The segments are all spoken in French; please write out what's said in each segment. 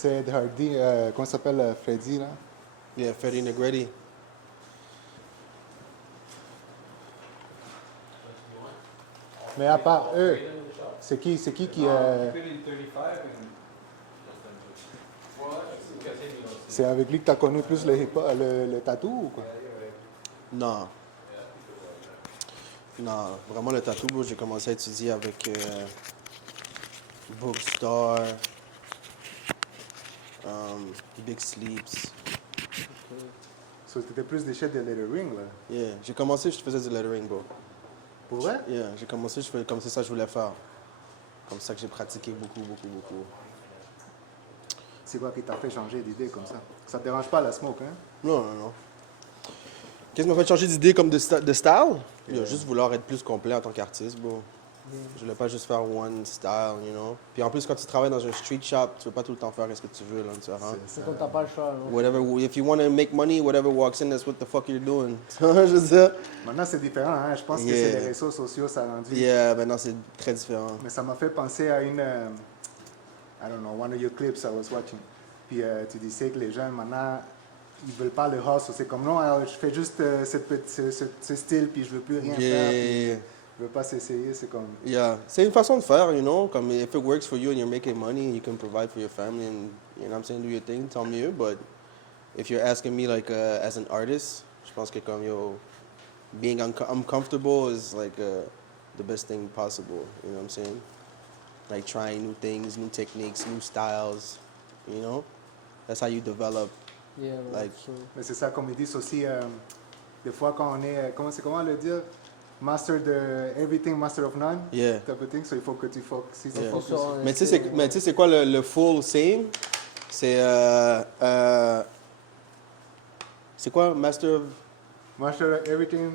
C'est Ed Hardy, comment ça s'appelle Freddy, là? Yeah, Freddie Negretti. Mais à part eux, c'est qui qui c'est avec lui que tu as connu plus le hip-hop, le tatou ou quoi? Non. Non, vraiment le tatou, bro, j'ai commencé à étudier avec Boogstar, Big Sleeps. So, c'était plus des shit de lettering, là. Yeah, j'ai commencé, je faisais du lettering, bro. Pour vrai? Yeah, j'ai commencé, je faisais comme c'est ça que je voulais faire. Comme ça que j'ai pratiqué beaucoup. C'est quoi qui t'a fait changer d'idée comme ça? Ça te dérange pas la smoke, hein? Non. Qu'est-ce qui m'a fait changer d'idée comme de style? Yo, juste vouloir être plus complet en tant qu'artiste, bro. Je voulais pas juste faire one style, you know. Puis en plus, quand tu travailles dans un street shop, tu peux pas tout le temps faire ce que tu veux, là, tu vois. C'est quand t'as pas le choix. Non? Whatever, if you want to make money, whatever walks in, that's what the fuck you're doing. Tu vois, je veux dire? Maintenant, c'est différent, hein? Je pense que c'est les réseaux sociaux, ça a rendu. Yeah, maintenant c'est très différent. Mais ça m'a fait penser à une, I don't know, one of your clips I was watching. Puis tu disais que les jeunes, maintenant, ils veulent pas le hustle. C'est comme, non, alors, je fais juste ce style, puis je veux plus rien faire. Puis, je veux pas s'essayer, c'est comme... Yeah, c'est une façon de faire, you know. Comme if it works for you and you're making money, you can provide for your family and, you know what I'm saying, do your thing, tant mieux. But if you're asking me, like, as an artist, je pense que comme, yo, being uncomfortable is, like, the best thing possible, you know what I'm saying? Like, trying new things, new techniques, new styles, you know? That's how you develop. Yeah, Like, Mais c'est ça, comme ils disent aussi, des fois quand on est, comment le dire? Master de everything, master of none. Yeah. Type of thing, so il faut que tu focuses. Yeah. Focus. Mais tu sais c'est quoi le full saying? C'est c'est quoi master of Master of everything.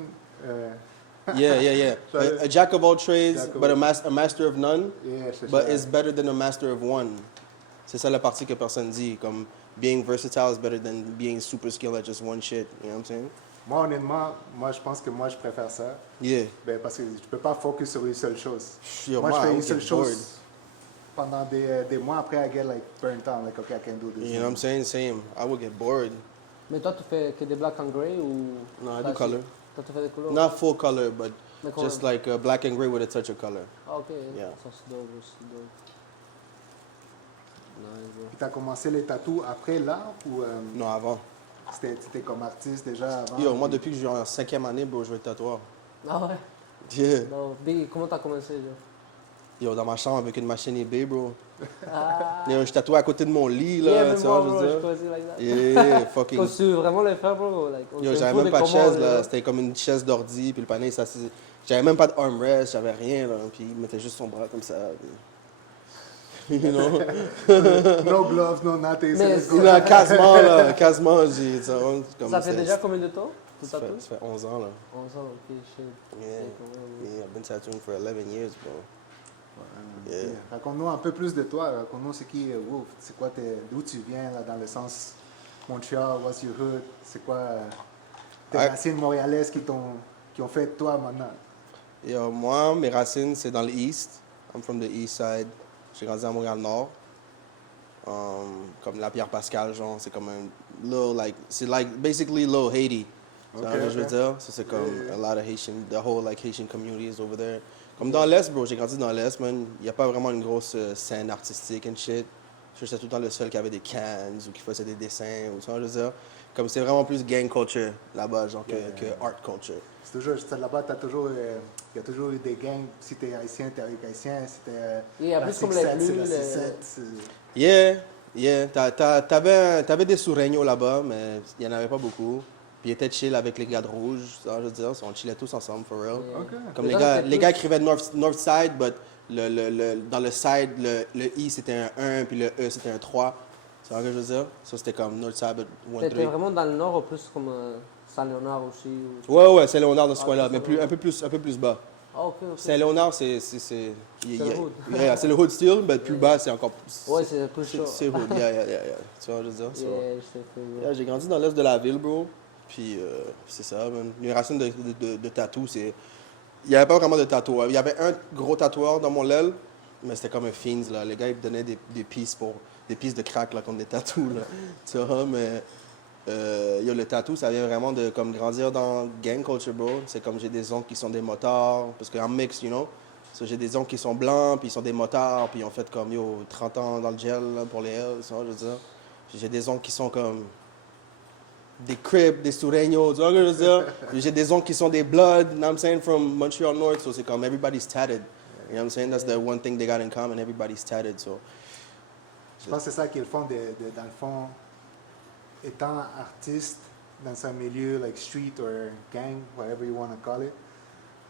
Yeah. A jack of all trades, but a master of none. Yeah, c'est But ça. it's better than a master of one. C'est ça la partie que personne dit. Comme being versatile is better than being super skilled at just one shit. You know what I'm saying? Moi, honnêtement, je pense que moi, je préfère ça. Yeah. Ben, parce que je peux pas focus sur une seule chose. Yo, Moi, je fais I une would seule get chose bored. pendant des mois. Après, I get like burnt out. Like, okay, I can't do this. You know what I'm saying? Same. I would get bored. Mais toi, tu fais que des black and gray ou... No, I do classique? color. Toi, tu fais des couleurs? Not full color, but Mais quand just même. like black and gray with a touch of color. Ah, ok. Yeah. Ça, c'est dope aussi, dope. Nice, bro. Puis, t'as commencé les tatous après l'art ou Non, avant. t'étais comme artiste déjà avant? Yo, moi, depuis que je suis en 5e année, bro, je vais être tatoueur. Ah ouais? Yeah. Non, Big, comment t'as commencé, genre? Yo, dans ma chambre avec une machine eBay, bro. Ah, Yo, je tatouais à côté de mon lit, là, yeah, même tu moi, vois, bro, je je veux peux dire like that. dire. Yeah, Quand fucking. tu veux vraiment le faire, bro, like, on Yo, se j'avais fout même de pas de comment, chaise, là. C'était comme une chaise d'ordi, puis le panneau, ça, j'avais même pas de armrest, j'avais rien, là. Puis il mettait juste son bras comme ça. Puis... You know? No gloves, no nothing. Mais c'est c'est- Là, quasiment, j'ai. Comme Ça fait c'est- déjà combien de temps? Tout Ça tatou? fait 11 ans, là. 11 ans, ok, shit. Yeah. Ok, quand même. Yeah, I've been tattooing for 11 years, bro. Yeah. Raconte-nous un peu plus de toi. Raconte-nous c'est qui Wolf. C'est quoi d'où tu viens là, dans le sens Montréal, what's your hood? C'est quoi tes Ah. racines montréalaises qui ont fait de toi maintenant? Yo, moi, mes racines, c'est dans l'East. I'm from the East Side. J'ai grandi à Montréal-Nord. Comme la Pierre-Pascal, genre, c'est comme un little, like, c'est like, basically little Haiti. Tu vois ce que je veux dire? So, c'est comme a lot of Haitian, the whole, like, Haitian community is over there. Comme dans l'Est, bro, j'ai grandi dans l'Est, man. Il n'y a pas vraiment une grosse scène artistique and shit. J'étais tout le temps le seul qui avait des cans ou qui faisait des dessins, ou tu vois, je veux dire. Comme c'est vraiment plus gang culture là-bas, genre, que art culture. C'est toujours, là-bas, il y a toujours eu des gangs. Si t'es haïtien, t'es avec haïtien. Si t'es Et en la plus, comme 6-7, les c'est plus, la les- 6-7. Yeah. T'avais des Souregnos là-bas, mais il n'y en avait pas beaucoup. Puis ils étaient chill avec les gars de Rouge, ça, je veux dire. On chillait tous ensemble, for real. Yeah. OK. Comme Les les gens gars, étaient les plus- gars écrivaient North Side, but dans le side, le I c'était un 1, puis le E c'était un 3. Tu vois ce que je veux dire? Ça c'était comme North Side, but 1, T'étais 3. vraiment dans le nord, ou plus comme Saint-Léonard aussi? Ou... Ouais, Saint-Léonard dans ce Ah, coin-là, c'est mais ça, un peu plus bas. Ah, ok, ok. Saint-Léonard, c'est le hood. Yeah, c'est le hood still, mais plus bas, c'est encore Ouais, c'est plus chaud. c'est hood, yeah. Tu vois, je veux dire? So, Yeah, je sais fait, bro. yeah, j'ai grandi dans l'est de la ville, bro. Puis c'est ça, man. Les racines de tatou, c'est... Il n'y avait pas vraiment de tatoueur. Il y avait un gros tatoueur dans mon l'aile, mais c'était comme un fiends, là. Les gars, ils me donnaient des pistes pour des pistes de crack là, comme des tatous. Là. Tu vois, mais yo, le tatou, ça vient vraiment de comme grandir dans gang culture, bro. C'est comme j'ai des oncles qui sont des motards, parce que I'm mixed, you know. So, j'ai des oncles qui sont blancs, puis ils sont des motards, puis ils ont fait comme yo 30 ans dans le gel là, pour les Hells, tu vois, je veux dire. J'ai des oncles qui sont comme des Crips, des Sureños, tu vois ce que je veux dire? Puis j'ai des oncles qui sont des Bloods, you know what I'm saying, from Montreal North, so c'est comme everybody's tatted. You know what I'm saying? That's the one thing they got in common, everybody's tatted, so. Je pense que c'est ça qui est le fond, dans le fond, étant artiste dans un milieu like street or gang, whatever you want to call it,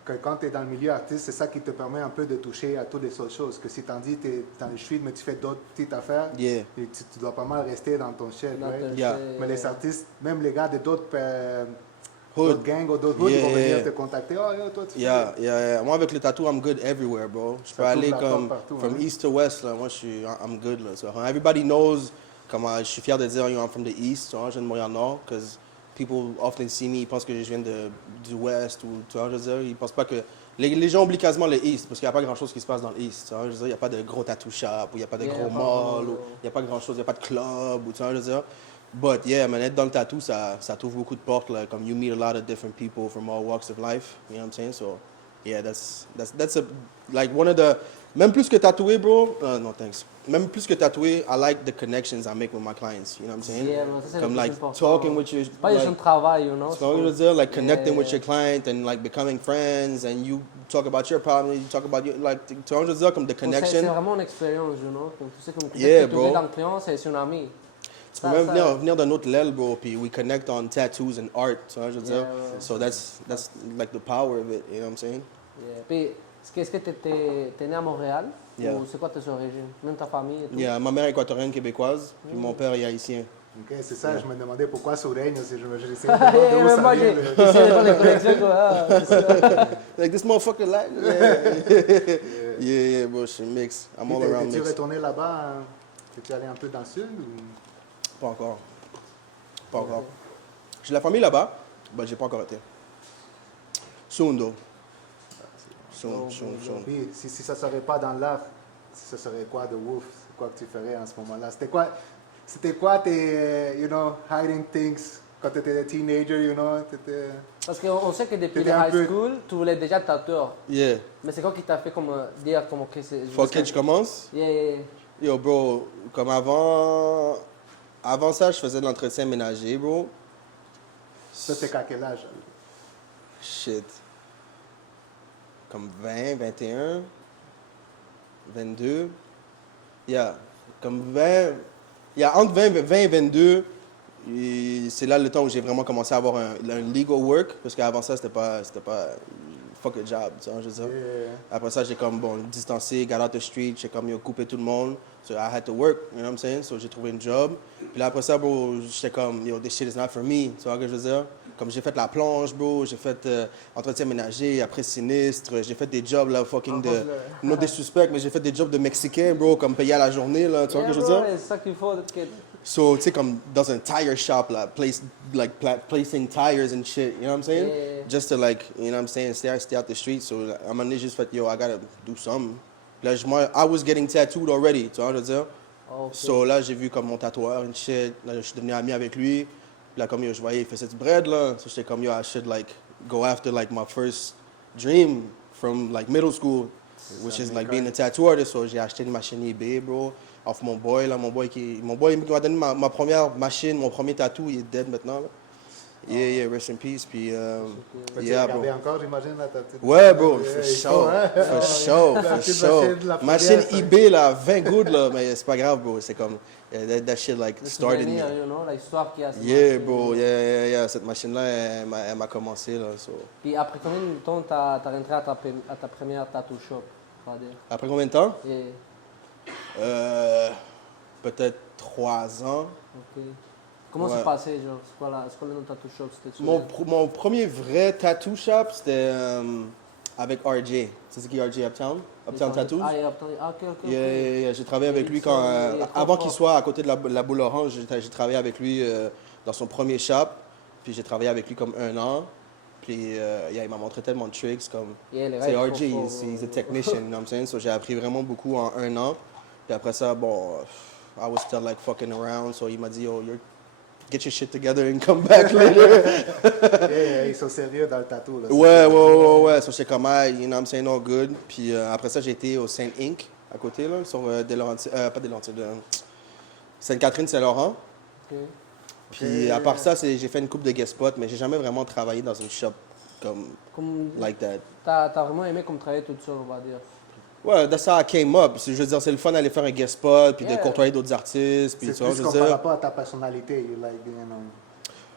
que quand tu es dans le milieu artiste, c'est ça qui te permet un peu de toucher à toutes les autres choses. Que si t'en dis tu es dans le street, mais tu fais d'autres petites affaires, Yeah. et tu dois pas mal rester dans ton shit, Dans right? ton Yeah. shit, Mais les artistes, même les gars de d'autres Hood. gangs ou d'autres hoods Yeah, vont venir yeah. te contacter. Oh, yo, toi, tu Yeah, yeah. Moi, avec le tatou, I'm good everywhere, bro. Je peux Ça aller t'ouvre la comme porte partout, from hein. east to west, là. Moi, I'm good, là. So, everybody knows, comme je suis fier de dire, I'm from the east, tu vois, je viens de Montréal-Nord, because people often see me, ils pensent que je viens du west, ou, tu vois, je veux dire, ils pensent pas que... Les gens oublient quasiment le east, parce qu'il n'y a pas grand-chose qui se passe dans le east, tu vois, je veux dire, il n'y a pas de gros tattoo shop, ou il n'y a pas de Yeah, gros pas mall, vraiment, ou il n'y a pas grand-chose, il n'y a pas de club, ou, tu vois, je veux dire. But yeah, man, être dans le tattoo, ça t'ouvre beaucoup de portes, là, comme you meet a lot of different people from all walks of life, you know what I'm saying? So, yeah, that's like one of the... Même plus que tatouer, bro, no thanks. Même plus que tatouer, I like the connections I make with my clients, you know what I'm saying? Yeah, man, ça, c'est le Comme plus like important. talking with you, C'est pas juste un like, travail, you know. tu vois ce que je veux dire? Like Yeah, connecting with yeah. your client and like becoming friends and you talk about your problem, you talk about your, like, tu vois ce que je veux dire? Comme the Donc, c'est connection. vraiment une expérience, you know. Comme tu sais, comme Yeah, que tu bro. dans le client, c'est un ami. Tu peux même venir d'un autre l'aile, bro, puis we connect on tattoos and art, tu vois ce que je veux dire? Yeah. So that's like the power of it, you know what I'm saying? Yeah. Puis, est-ce que t'es né à Montréal? Yeah. Ou c'est quoi tes origines? Même ta famille et tout? Yeah, ma mère est équatorienne québécoise, puis mon père est haïtien. Ok, c'est ça, je me demandais pourquoi Sureño, si j'essayais de Yeah, demander où ça moi, vient. j'essaie de faire les connexions, quoi. Ah, c'est ça. Like this motherfucker like, yeah, bro, je suis mix. I'm all around T'es-tu mix. retourné là-bas? T'es-tu allé un peu dans le sud? Ou... Pas encore. Pas encore. J'ai la famille là-bas, mais j'ai pas encore été. Soon, though. Soon. Puis, si ça serait pas dans l'art, ce serait quoi de Wolf? C'est quoi que tu ferais en ce moment-là? C'était quoi tes, hiding things quand tu étais teenager, Parce qu'on sait que depuis T'étais le un high peu- school, tu voulais déjà tatoueur. Yeah. Mais c'est quoi qui t'a fait comme dire comme que c'est... Faut que je commence. Yeah. Yo, bro, comme avant ça, je faisais de l'entretien ménager, bro. Ça, c'était qu'à quel âge? Shit. Comme 20, 21, 22. Yeah. Comme 20. Yeah, entre 20 et 22, et c'est là le temps où j'ai vraiment commencé à avoir un legal work. Parce qu'avant ça, c'était pas fuck a job, tu vois, je veux dire. Yeah. Après ça, j'ai comme, bon, distancé, got out the street, j'ai comme, yo, coupé tout le monde. So I had to work, you know what I'm saying? So j'ai trouvé un job. Puis là, après ça, bro, j'étais comme, yo, this shit is not for me, tu vois ce que je veux dire? Comme j'ai fait la plonge, bro, j'ai fait entretien ménager, après sinistre, j'ai fait des jobs, là, fucking de... Non des suspects, mais j'ai fait des jobs de Mexicains, bro, comme payé à la journée, là, tu vois ce que je veux dire? C'est ça qu'il faut. So, tu sais, comme dans un tire shop, là, placing tires and shit, you know what I'm saying? Yeah. Just to, like, you know what I'm saying, stay out the street. So, à un moment donné, j'ai juste fait, yo, I gotta do something. Puis là, moi, I was getting tattooed already, tu vois, je veux dire? Okay. So, là, j'ai vu comme mon tatoueur and shit. Là, je suis devenu ami avec lui. Puis là, comme, yo, je voyais, il faisait du bread, là. So, j'étais comme, yo, I should, like, go after, like, my first dream from, like, middle school, which is, like, being a tattoo artist. So, j'ai acheté une machine eBay, bro. Off mon boy, là, mon boy qui m'a donné ma première machine, mon premier tatou, il est dead maintenant, là. Yeah, rest in peace, puis, Tu yeah, bro. regardais encore, j'imagine, là, ta petite... Ouais, bro, Yeah, for il sure, faut, hein? for sure, La for petite sure. machine de la Machine fourrière, ça. eBay, là, 20 gouttes, là, mais c'est pas grave, bro, c'est comme, that shit, like, Le started souvenir, me. you know, l'histoire qu'il y a. cette Yeah, machine. bro, yeah, cette machine-là, elle m'a commencé, là, so. Puis après combien de temps t'as rentré à ta première tattoo shop, on va dire? Après combien de temps? Yeah. Peut-être 3 ans. Ok. Comment Ouais. c'est passé, genre? C'est quoi le nom de tattoo shop? C'était Mon premier vrai tattoo shop, c'était avec RJ. Tu sais c'est qui RJ Uptown? Uptown Tattoos? Ah, Uptown. Ah, ok. Yeah. J'ai travaillé avec lui quand, Il est trop avant fort. qu'il soit à côté de la boule orange, j'ai travaillé avec lui dans son premier shop. Puis j'ai travaillé avec lui comme 1 an. Puis yeah, il m'a montré tellement de tricks comme... Yeah, les gars, C'est ils sont RJ, forts, he's a technician, you know what I'm saying? So j'ai appris vraiment beaucoup en 1 an. Puis après ça, bon, I was still like fucking around. So il m'a dit, yo, get your shit together and come back later. Ils sont sérieux dans le tatou. Là. Ouais. So j'étais comme, ah, you know what I'm saying, all good. Puis après ça, j'ai été au Saint Inc. à côté, là, sur des Laurentides, pas des Laurentides, Sainte-Catherine-Saint-Laurent. Ok. Puis à part ça, j'ai fait une coupe de guest spot, mais j'ai jamais vraiment travaillé dans une shop Comme, like that. t'as vraiment aimé comme travailler tout seul, on va dire. Ouais, that's how I came up. Je veux dire, c'est le fun d'aller faire un guest spot, puis de Yeah. côtoyer d'autres artistes, puis C'est tu vois, plus je comme veux par dire. rapport à ta personnalité. You like being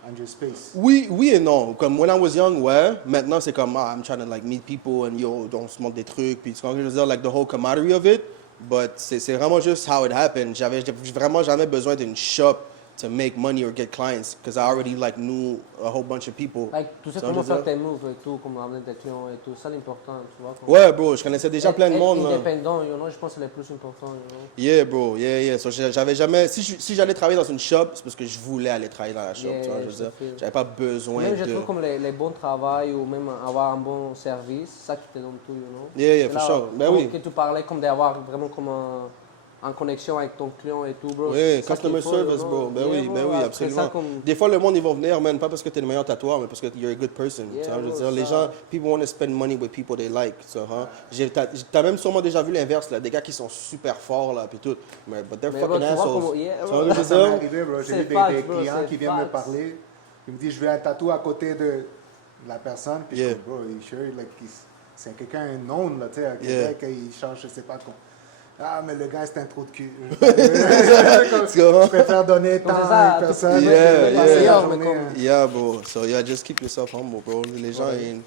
on your space. Oui et non. Comme when I was young, ouais. Maintenant, c'est comme, I'm trying to like meet people and yo, on se montre des trucs, puis tu vois, je veux dire, like the whole camaraderie of it. But c'est vraiment juste how it happened. J'avais vraiment jamais besoin d'une shop to make money or get clients, because I already like knew a whole bunch of people. Like, tu sais Ça, comment je veux faire dire. tes moves et tout, comment ramener des clients et tout, ça l'important, tu vois. Ouais, bro, je connaissais déjà plein de Être monde, là. indépendant, you know, je pense que c'est le plus important, you know. Yeah, bro, yeah. So, j'avais jamais. Si j'allais travailler dans une shop, c'est parce que je voulais aller travailler dans la shop, Yeah, tu vois, je je veux dire. te file. J'avais pas besoin Même je de. trouve comme les bons travails ou même avoir un bon service, c'est ça qui te donne tout, you know. Yeah, C'est for là, sure. Ben comme oui. que tu parlais comme d'avoir vraiment comme en connexion avec ton client et tout, bro. Oui, C'est ça customer qu'il faut, service, you know. bro. Ben Yeah, oui, bro, ben oui, après absolument. ça, comme- Des fois, le monde, ils vont venir, man, pas parce que t'es le meilleur tatoueur, mais parce que you're a good person. Yeah, tu vois, je veux bro, dire, les ça. gens, people want to spend money with people they like. So, hein. T'as même sûrement déjà vu l'inverse, là, des gars qui sont super forts, là, puis tout. Mais but they're Mais fucking bro, tu vois assholes. comment- yeah, Tu bro. vois, je veux Ça m'est dire? arrivé, bro. J'ai C'est vu des facts, bro, clients c'est qui viennent me facts. parler. Ils me disent, je veux un tatou à côté de la personne. Puis Yeah. je dis, bro, you sure? Like, c'est quelqu'un known, là, tu sais, à Yeah. Québec, il change, je sais pas quoi. Ah, mais le gars, c'est un trou de cul. Tu comprends? Je préfère donner Comme tant c'est ça, à une personne. Yeah, que de passer yeah. la Mais journée, comme- hein. Yeah, bro. So, yeah, just keep yourself humble, bro. Les gens, ils-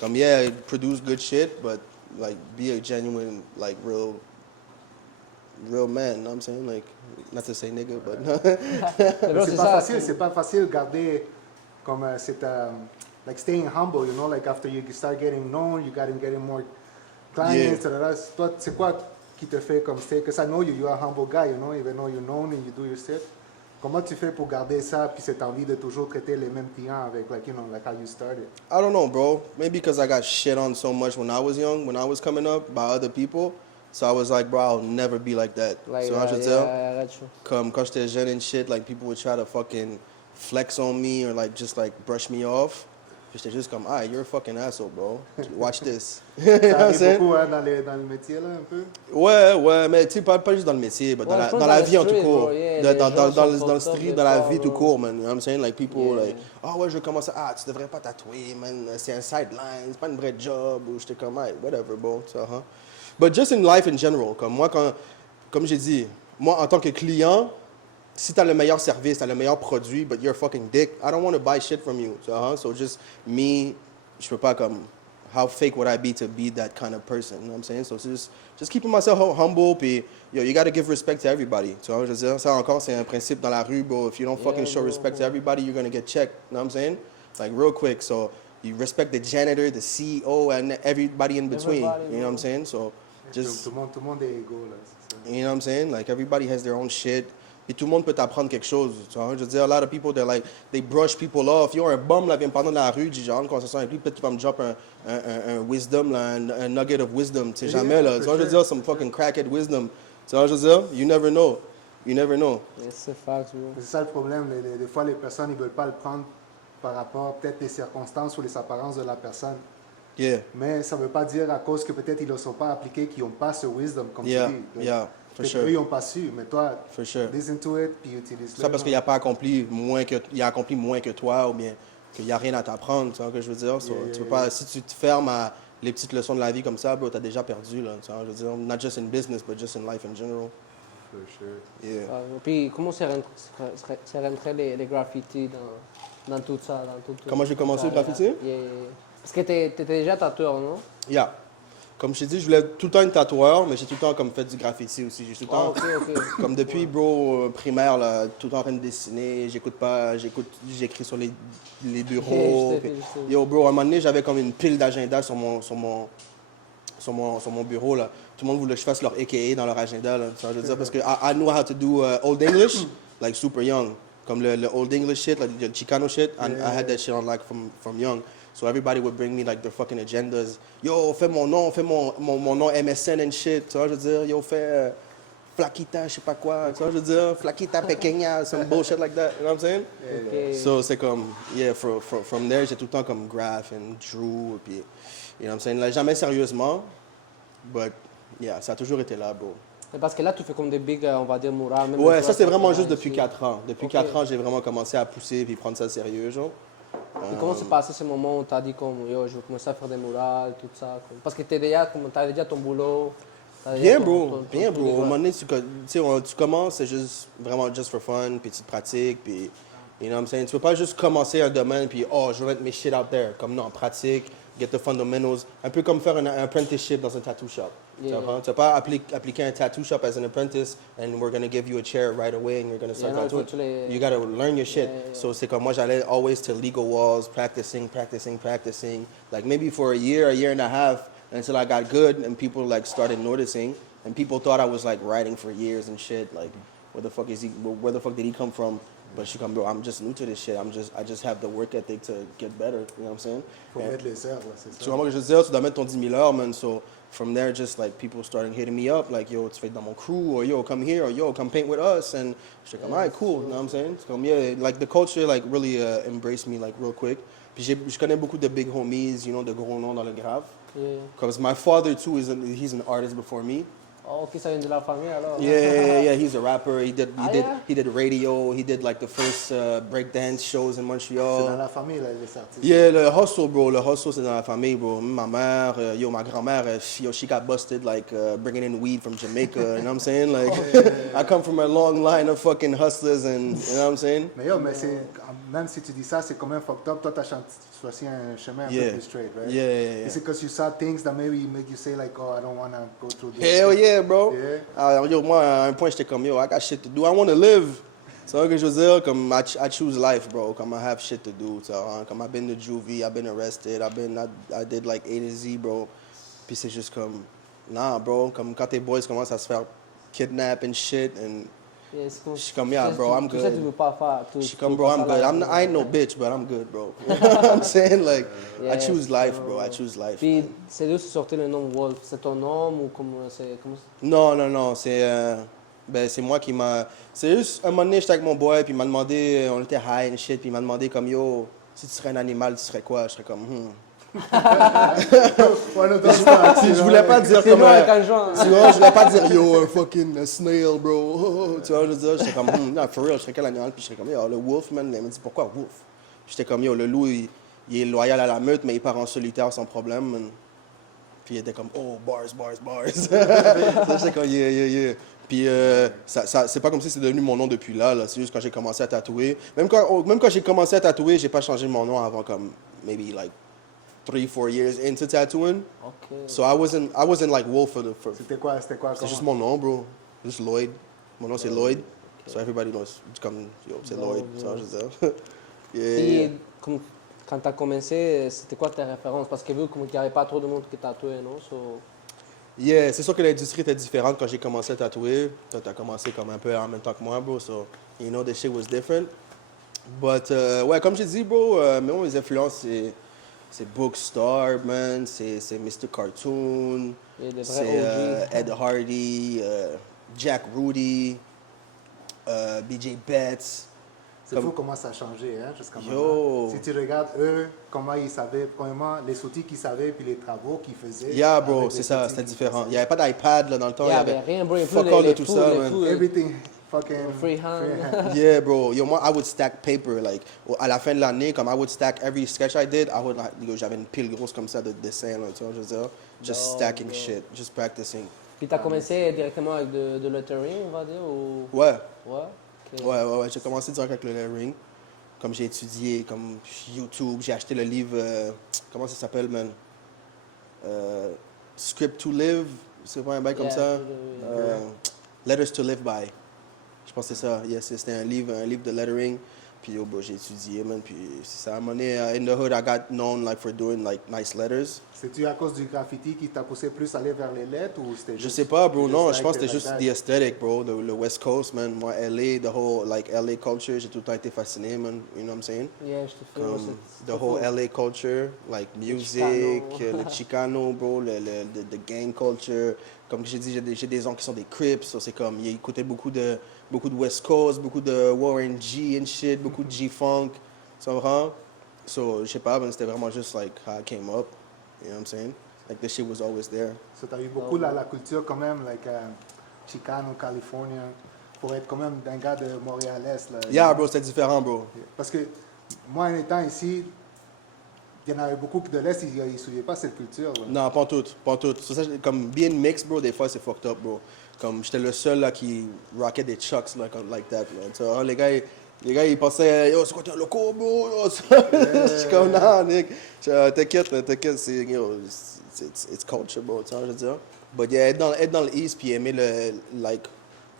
comme, yeah, produce good shit, but, like, be a genuine, like, real man, you know what I'm saying? Like, not to say nigga, but... Mais bro, C'est ça, pas facile, c'est pas facile de garder comme cette, like staying humble, you know, like after you start getting known, you got getting more clients, Yeah. etc. Toi, c'est quoi qui te fait comme stay? Because I know you, you're a humble guy, you know, even though you're known and you do your shit. Comment tu fais pour garder ça, puis cette envie de toujours traiter les mêmes clients avec, like, you know, like how you started? I don't know, bro. Maybe because I got shit on so much when I was young, when I was coming up by other people. So I was like, bro, I'll never be like that. like, so I should yeah, tell. arrête ça. Comme quand j'étais jeune and shit, like people would try to fucking flex on me or like just like brush me off. Puis j'étais juste comme, ah, you're a fucking asshole, bro. Watch this. You know Ça what I'm arrive saying? beaucoup hein, dans le métier, là, un peu? Ouais, mais tu sais, pas juste dans le métier, mais Ouais, je pense dans dans la le vie en tout street, court. bro, yeah, Dans- les dans, gens dans, sont dans le fucked up street, des dans la fois, vie tout bro. court, man. You know what I'm saying? Like people, Yeah. like, ah ouais, je veux commencer, tu devrais pas tatouer, man. C'est un sideline, c'est pas une vraie job. Ou j'étais comme, hey, whatever, bro. So, huh? But just in life in general, comme moi, comme j'ai dit, moi en tant que client, si t'as le meilleur service, t'as le meilleur produit, but you're a fucking dick, I don't want to buy shit from you. So, so just me, je peux pas comme, how fake would I be to be that kind of person? You know what I'm saying? So just keeping myself humble, puis yo, you gotta give respect to everybody. Tu vois, je veux dire, ça encore, c'est un principe dans la rue, bro. If you don't fucking Yeah, show bro, respect to bro. everybody, you're gonna get checked. You know what I'm saying? Like real quick. So you respect the janitor, the CEO, and everybody in between. Everybody, You know what I'm bro. saying? So just Tout le monde est égaux, là, c'est ça. you know what I'm saying? Like everybody has their own shit. Puis tout le monde peut t'apprendre quelque chose. Tu vois? Je veux dire, a lot of people, they're like, they brush people off. Yo, un bum, là, vient me parler dans la rue, j'ai genre une conversation avec lui, peut-être qu'il va me drop un wisdom, là, un nugget of wisdom. Tu sais Yeah, jamais, là. for Tu vois, je veux sure, dire, some fucking crackhead wisdom. Tu vois, je veux dire, you never know. You never know. Yeah, c'est facts, bro. C'est ça le problème. Des fois, les personnes, ils veulent pas le prendre par rapport peut-être les circonstances ou les apparences de la personne. Yeah, Mais ça ne veut pas dire à cause que peut-être ils ne le sont pas appliqués qu'ils n'ont pas ce wisdom, comme yeah, tu dis. yeah, for Peut-être sure. eux, ils n'ont pas su, mais toi, For sure. listen to it, puis utilise-le. Ça parce qu'il n'a pas accompli moins que, il a accompli moins que toi, ou bien qu'il n'y a rien à t'apprendre, tu vois ce que je veux dire? So, Yeah, tu peux yeah, pas, si tu te fermes à les petites leçons de la vie comme ça, bro, t'as déjà perdu, là, tu vois, je veux dire, not just in business, but just in life in general. For sure. Yeah. Puis comment c'est rentré les graffitis dans tout ça? Dans tout, Comment j'ai commencé le graffiti? Yeah, yeah, yeah. Parce que t'étais déjà tatoueur, non? Yeah. Comme je t'ai dit, je voulais tout le temps être tatoueur, mais j'ai tout le temps comme fait du graffiti aussi. J'ai tout le temps, Ah, ok. comme depuis, bro, primaire, là, tout le temps en train de dessiner, j'écris sur les bureaux. Yeah, puis- je sais. Yo, bro, à un moment donné, j'avais comme une pile d'agenda sur mon bureau, là. Tout le monde voulait que je fasse leur AKA dans leur agenda, là. Ça, je veux dire, parce que I knew how to do Old English, like super young. Comme le Old English shit, like the Chicano shit, and I had that shit on like from young. So everybody would bring me like their fucking agendas. Yo, fais mon nom MSN and shit. Tu vois, je veux dire, yo, fais Flaquita, je sais pas quoi, tu vois, je veux dire, Flaquita pequeña, some bullshit like that, you know what I'm saying? Ok. So, c'est comme, yeah, from there, j'ai tout le temps comme graph and drew, puis, you know what I'm saying? Là, jamais sérieusement, but, yeah, ça a toujours été là, bro. Et parce que là, tu fais comme des big, on va dire, murales. Même Ouais, des ça, c'est vraiment fois, juste depuis ici. 4 ans. Depuis Ok. 4 ans, j'ai vraiment commencé à pousser puis prendre ça sérieux, genre. Et comment s'est passé ce moment où tu as dit comme, yo, je vais commencer à faire des murales, tout ça comme... Parce que tu as déjà ton boulot. t'as déjà Bien, ton- bro. truc Bien, de bro. Au gars. moment donné, tu commences, c'est juste vraiment just for fun, puis tu te pratiques, puis, you know what I'm saying? Tu peux pas juste commencer un domaine, puis, oh, je vais mettre mes shit out there. Comme non, pratique, get the fundamentals. Un peu comme faire un apprenticeship dans un tattoo shop. Tu Yeah. comprends? Tu vas pas appliquer un tattoo shop as an apprentice, and we're gonna give you a chair right away, and you're gonna start Yeah, non, il faut tattooing. que tu les- You gotta learn your shit. Yeah, yeah. So c'est comme moi, j'allais always to legal walls, practicing. Like maybe for a year and a half, until I got good, and people like started noticing, and people thought I was like writing for years and shit. Like, where the fuck did he come from? But she come, bro, I'm just new to this shit. I just have the work ethic to get better. You know what I'm saying? Faut And- mettre les heures, là, c'est tu ça. vois, moi, je veux dire, tu dois mettre ton 10 000 heures, man. So, from there, just, like, people started hitting me up, like, yo, tu fais dans mon crew, or yo, come here, or yo, come paint with us. And j'étais comme, alright, cool, you know what I'm saying? C'est comme, yeah, like, the culture, like, really embraced me, like, real quick. Puis je connais beaucoup de big homies, you know, de gros noms dans le grave. Yeah. Because my father, too, he's an artist before me. Oh, ok, ça vient de la famille alors. Yeah, he's a rapper. He Ah, yeah? did radio. He did like the first breakdance shows in C'est Montreal. dans la famille, là, les artistes. Yeah, le hustle, bro. Le hustle, c'est dans la famille, bro. Ma mère, ma grand-mère, she got busted, like, bringing in weed from Jamaica. You know what I'm saying? Like, I come from a long line of fucking hustlers, and, you know what I'm saying? Mais yo, mais c'est, même si tu dis ça, c'est quand même fucked up. Toi, t'as choisi un chemin un Yeah. peu plus straight, right? Yeah. Is it because you saw things that maybe make you say, like, oh, I don't want to go through this? Hell yeah, bro. Yeah. Yo, moi, à un point, j'étais comme, yo, I got shit to do. I want to live. C'est ça que je veux dire, comme, I choose life, bro. Comme, I have shit to do. So, comme, I've been to juvie, I've been arrested, I did like A to Z, bro. Puis c'est juste comme, nah, bro. Comme, quand tes boys commencent à se faire kidnap and shit, and Yeah, c'est je suis comme, yeah, bro, I'm Tu sais, tu good. veux pas faire. Je suis comme, bro, I'm good. I ain't no bitch, but I'm good, bro. You know what I'm saying? Like, I Yeah, choose c'est life, ça. bro. I choose life. Puis, c'est d'où c'est sorti le nom Wolf? C'est ton nom ou comment Non, c'est moi qui m'a. C'est juste un moment donné, j'étais avec mon boy, puis il m'a demandé, on était high and shit, puis il m'a demandé comme yo, si tu serais un animal, tu serais quoi? Je serais comme Why not just start, Si you je know, voulais pas like- dire C'est comme moi avec un genre. tu vois, je voulais pas dire yo, a fucking snail, bro. Tu vois, je veux dire, j'étais comme non, for real, je serais quel animal? Puis je serais comme yo, le wolf, man. Il m'a dit pourquoi wolf? J'étais comme yo, le loup, il est loyal à la meute, mais il part en solitaire sans problème, man. Puis il était comme, oh, bars. J'étais comme, yeah. Puis c'est pas comme si c'est devenu mon nom depuis là. C'est juste quand j'ai commencé à tatouer. Même quand j'ai commencé à tatouer, j'ai pas changé mon nom avant comme, maybe like 3-4 years into tattooing. Ok. So I wasn't like Wolf C'était quoi? c'est comment? juste mon nom, bro. Juste Lloyd. Mon nom c'est Lloyd. So everybody knows. Comme, yo, c'est Lloyd. Ça, je veux dire. Puis, quand tu as commencé, c'était quoi tes références? Parce que vu qu'il n'y avait pas trop de monde qui tatouait, non? Yeah, c'est sûr que l'industrie était différente quand j'ai commencé à tatouer. Toi, t'as commencé comme un peu en même temps que moi, bro. So, you know, the shit was different. But, ouais, comme j'ai dit, bro, mes influences, c'est Bookstar, man. C'est Mr. Cartoon. Et des vrais C'est OG. Ed Hardy, Jack Rudy, BJ Betts. C'est fou comment ça a changé, hein, jusqu'à Yo. maintenant. Si tu regardes eux, comment ils savaient, premièrement, les outils qu'ils savaient, puis les travaux qu'ils faisaient. Yeah, bro, avec c'est les ça, outils c'était qu'ils différent. Il faisaient. n'y avait pas d'iPad là, dans le temps. Il y avait rien, bro. Il y a plus fuck all les de tout fous, ça, les man. fous, Everything fucking Freehand. Yeah, bro. Yo, moi, I would stack paper. Like, à la fin de l'année, comme I would stack every sketch I did, j'avais une pile grosse comme ça de dessins, là, tu vois, je veux dire. Just No, stacking bro. shit, just practicing. Puis, tu as commencé directement avec de lettering, on va dire? Ou... Ouais, Ouais. Ok. ouais. J'ai commencé direct avec le lettering. Comme j'ai étudié, comme YouTube, j'ai acheté le livre, comment ça s'appelle, man? Script to Live, c'est pas un bail comme Yeah, ça? oui. Letters to Live By. Je pense que c'est ça. Yes, c'était un livre de lettering. Puis yo, bro, j'ai étudié, man. Puis c'est ça. À un moment donné, in the hood, I got known like for doing like nice letters. C'est-tu à cause du graffiti qui t'a poussé plus à aller vers les lettres ou c'était Je juste... sais pas, bro. just Non, like je pense que it c'était juste like the that? aesthetic, bro. Le West Coast, man. Moi, LA, the whole like LA culture, j'ai tout le temps été fasciné, man. You know what I'm saying? Yeah, je te fais. Comme the whole LA culture, like music, Chicano. le Chicano, bro, the gang culture, comme j'ai dit, j'ai des oncles qui sont des Crips, so c'est comme, ils écoutaient beaucoup de West Coast, beaucoup de Warren G and shit, beaucoup de G-Funk, tu comprends? So, je sais pas, mais c'était vraiment juste, like, how I came up, you know what I'm saying? Like, the shit was always there. So, t'as eu beaucoup la culture quand même, like Chicano, California, pour être quand même un gars de Montréal-Est. Là, Yeah, bro, c'était différent, bro. Parce que moi, en étant ici, il y en avait beaucoup de l'Est, ils ne suivaient pas cette culture. Là. Non, pas tout, pas tout. So, ça, comme being mixed, bro, des fois, c'est fucked up, bro. Comme, j'étais le seul, là, qui rockait des chucks, like that, là. Tu vois, les gars, ils pensaient, yo, c'est quoi, t'es un loco, bro? Yo, je suis comme, non, Nick. T'inquiète, c'est, yo, it's culture, bro, tu vois, je veux dire. But yeah, être dans l'East, puis aimer like,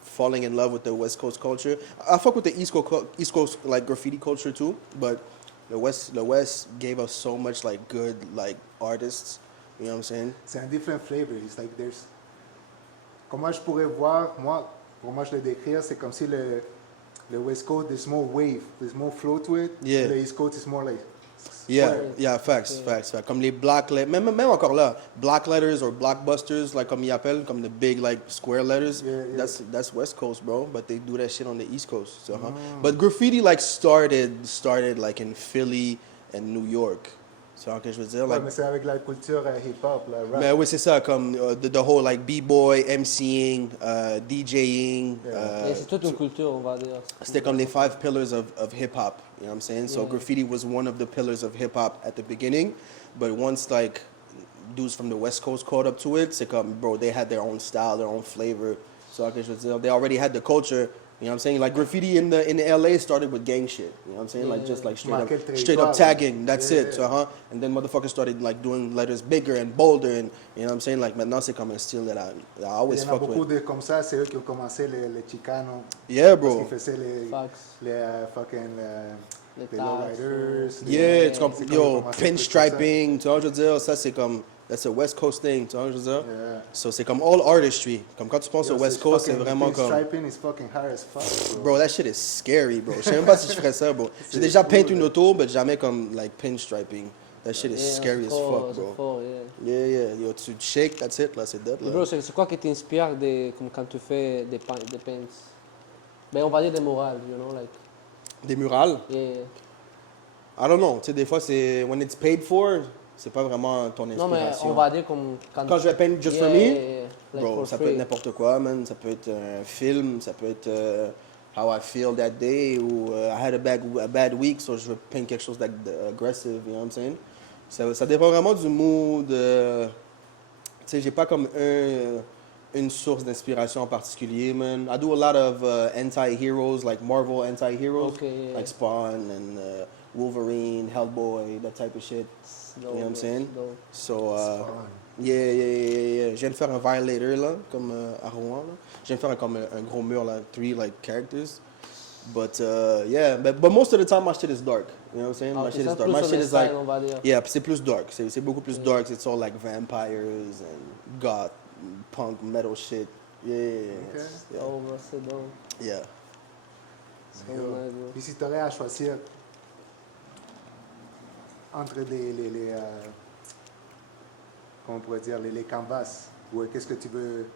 falling in love with the West Coast culture. I fuck with the East Coast, like, graffiti culture, too, but the West gave us so much, like, good, like, artists, you know what I'm saying? C'est un different flavor. It's like there's... Comment je pourrais voir, moi, pour moi, je le décrire, c'est comme si le West Coast, there's more wave, there's more flow to it. Yeah. Le East Coast is more like... Yeah, facts. Comme les black letters, même encore là, black letters or blockbusters, like comme ils appellent, comme the big like square letters, Yeah. that's West Coast, bro. But they do that shit on the East Coast. So, But graffiti like started like in Philly and New York. So, que je veux dire, Ouais, like, mais c'est avec la culture hip-hop, la rap. mais oui, c'est ça, comme the whole like b-boy, MCing, DJing. Et c'est toute une culture, on va dire. C'était comme les 5 pillars of hip-hop, you know what I'm saying? So Yeah. graffiti was one of the pillars of hip-hop at the beginning, but once like dudes from the West Coast caught up to it, c'est comme, bro, they had their own style, their own flavor. So je veux dire, they already had the culture, you know what I'm saying? Like graffiti in LA started with gang shit, you know what I'm saying? Like just like Marquer le straight up territoire. tagging, that's Yeah. it. So, and then motherfuckers started like doing letters bigger and bolder, and you know what I'm saying? Like maintenant c'est comme un style that I Il always y en a fuck beaucoup with. de comme ça, c'est eux qui ont commencé les Chicanos. Yeah, Parce bro. qu'ils faisaient Facts. les fucking... Les les taxes, lowriders. Yeah, tu c'est comprends, comme yo, ils ont commencé pinstriping, tu vois, je veux dire, ça c'est comme, that's a West Coast thing, tu vois, je veux dire. Yeah. So c'est comme all artistry, comme quand tu penses au West Coast, c'est vraiment comme, Striping is fucking hard as fuck, bro, that shit is scary, bro. Je sais même pas si je ferais ça, bro. J'ai déjà cool, peint une là. auto, mais jamais comme, like, pinstriping. That shit is scary as fuck, C'est bro. fort, yeah. Yeah, yo, tu shake, that's it, là, c'est dead, Mais là. bro, c'est quoi qui t'inspire comme quand tu fais des peints? Ben, on va dire des morales, you know, like, Des murales, yeah. I don't know, tu sais, des fois, c'est, when it's paid for, c'est pas vraiment ton Non, mais inspiration. on va dire comme Quand je vais peindre just for Yeah, me, yeah, yeah. Like bro, for ça peut free. être n'importe quoi, man. Ça peut être un film, ça peut être how I feel that day, ou I had a bad week, so je veux peindre quelque chose d'aggressive, you know what I'm saying? Ça dépend vraiment du mood. Tu sais, j'ai pas comme une source d'inspiration en particulier, man. I do a lot of anti-heroes, like Marvel anti-heroes, Okay, yeah. like Spawn and Wolverine, Hellboy, that type of shit. You know what I'm saying? Dope. So, Spawn. yeah. Je viens de faire un Violator, là, comme à Rouen, là. Je viens de faire comme un gros mur, là, 3, like, characters. But, yeah, but most of the time, my shit is dark. You know what I'm saying? Ah, My ok, shit ça, is dark. plus My on shit est is like, style, on va dire. yeah, puis c'est plus dark. C'est beaucoup plus dark. It's all like vampires and goth, punk, metal shit. Yeah. Okay. Yeah. Oh, bro, c'est dope. Yeah. C'est vraiment nice, bro. Puis si tu aurais à choisir entre comment on pourrait dire, les canvas, ou qu'est-ce que tu veux,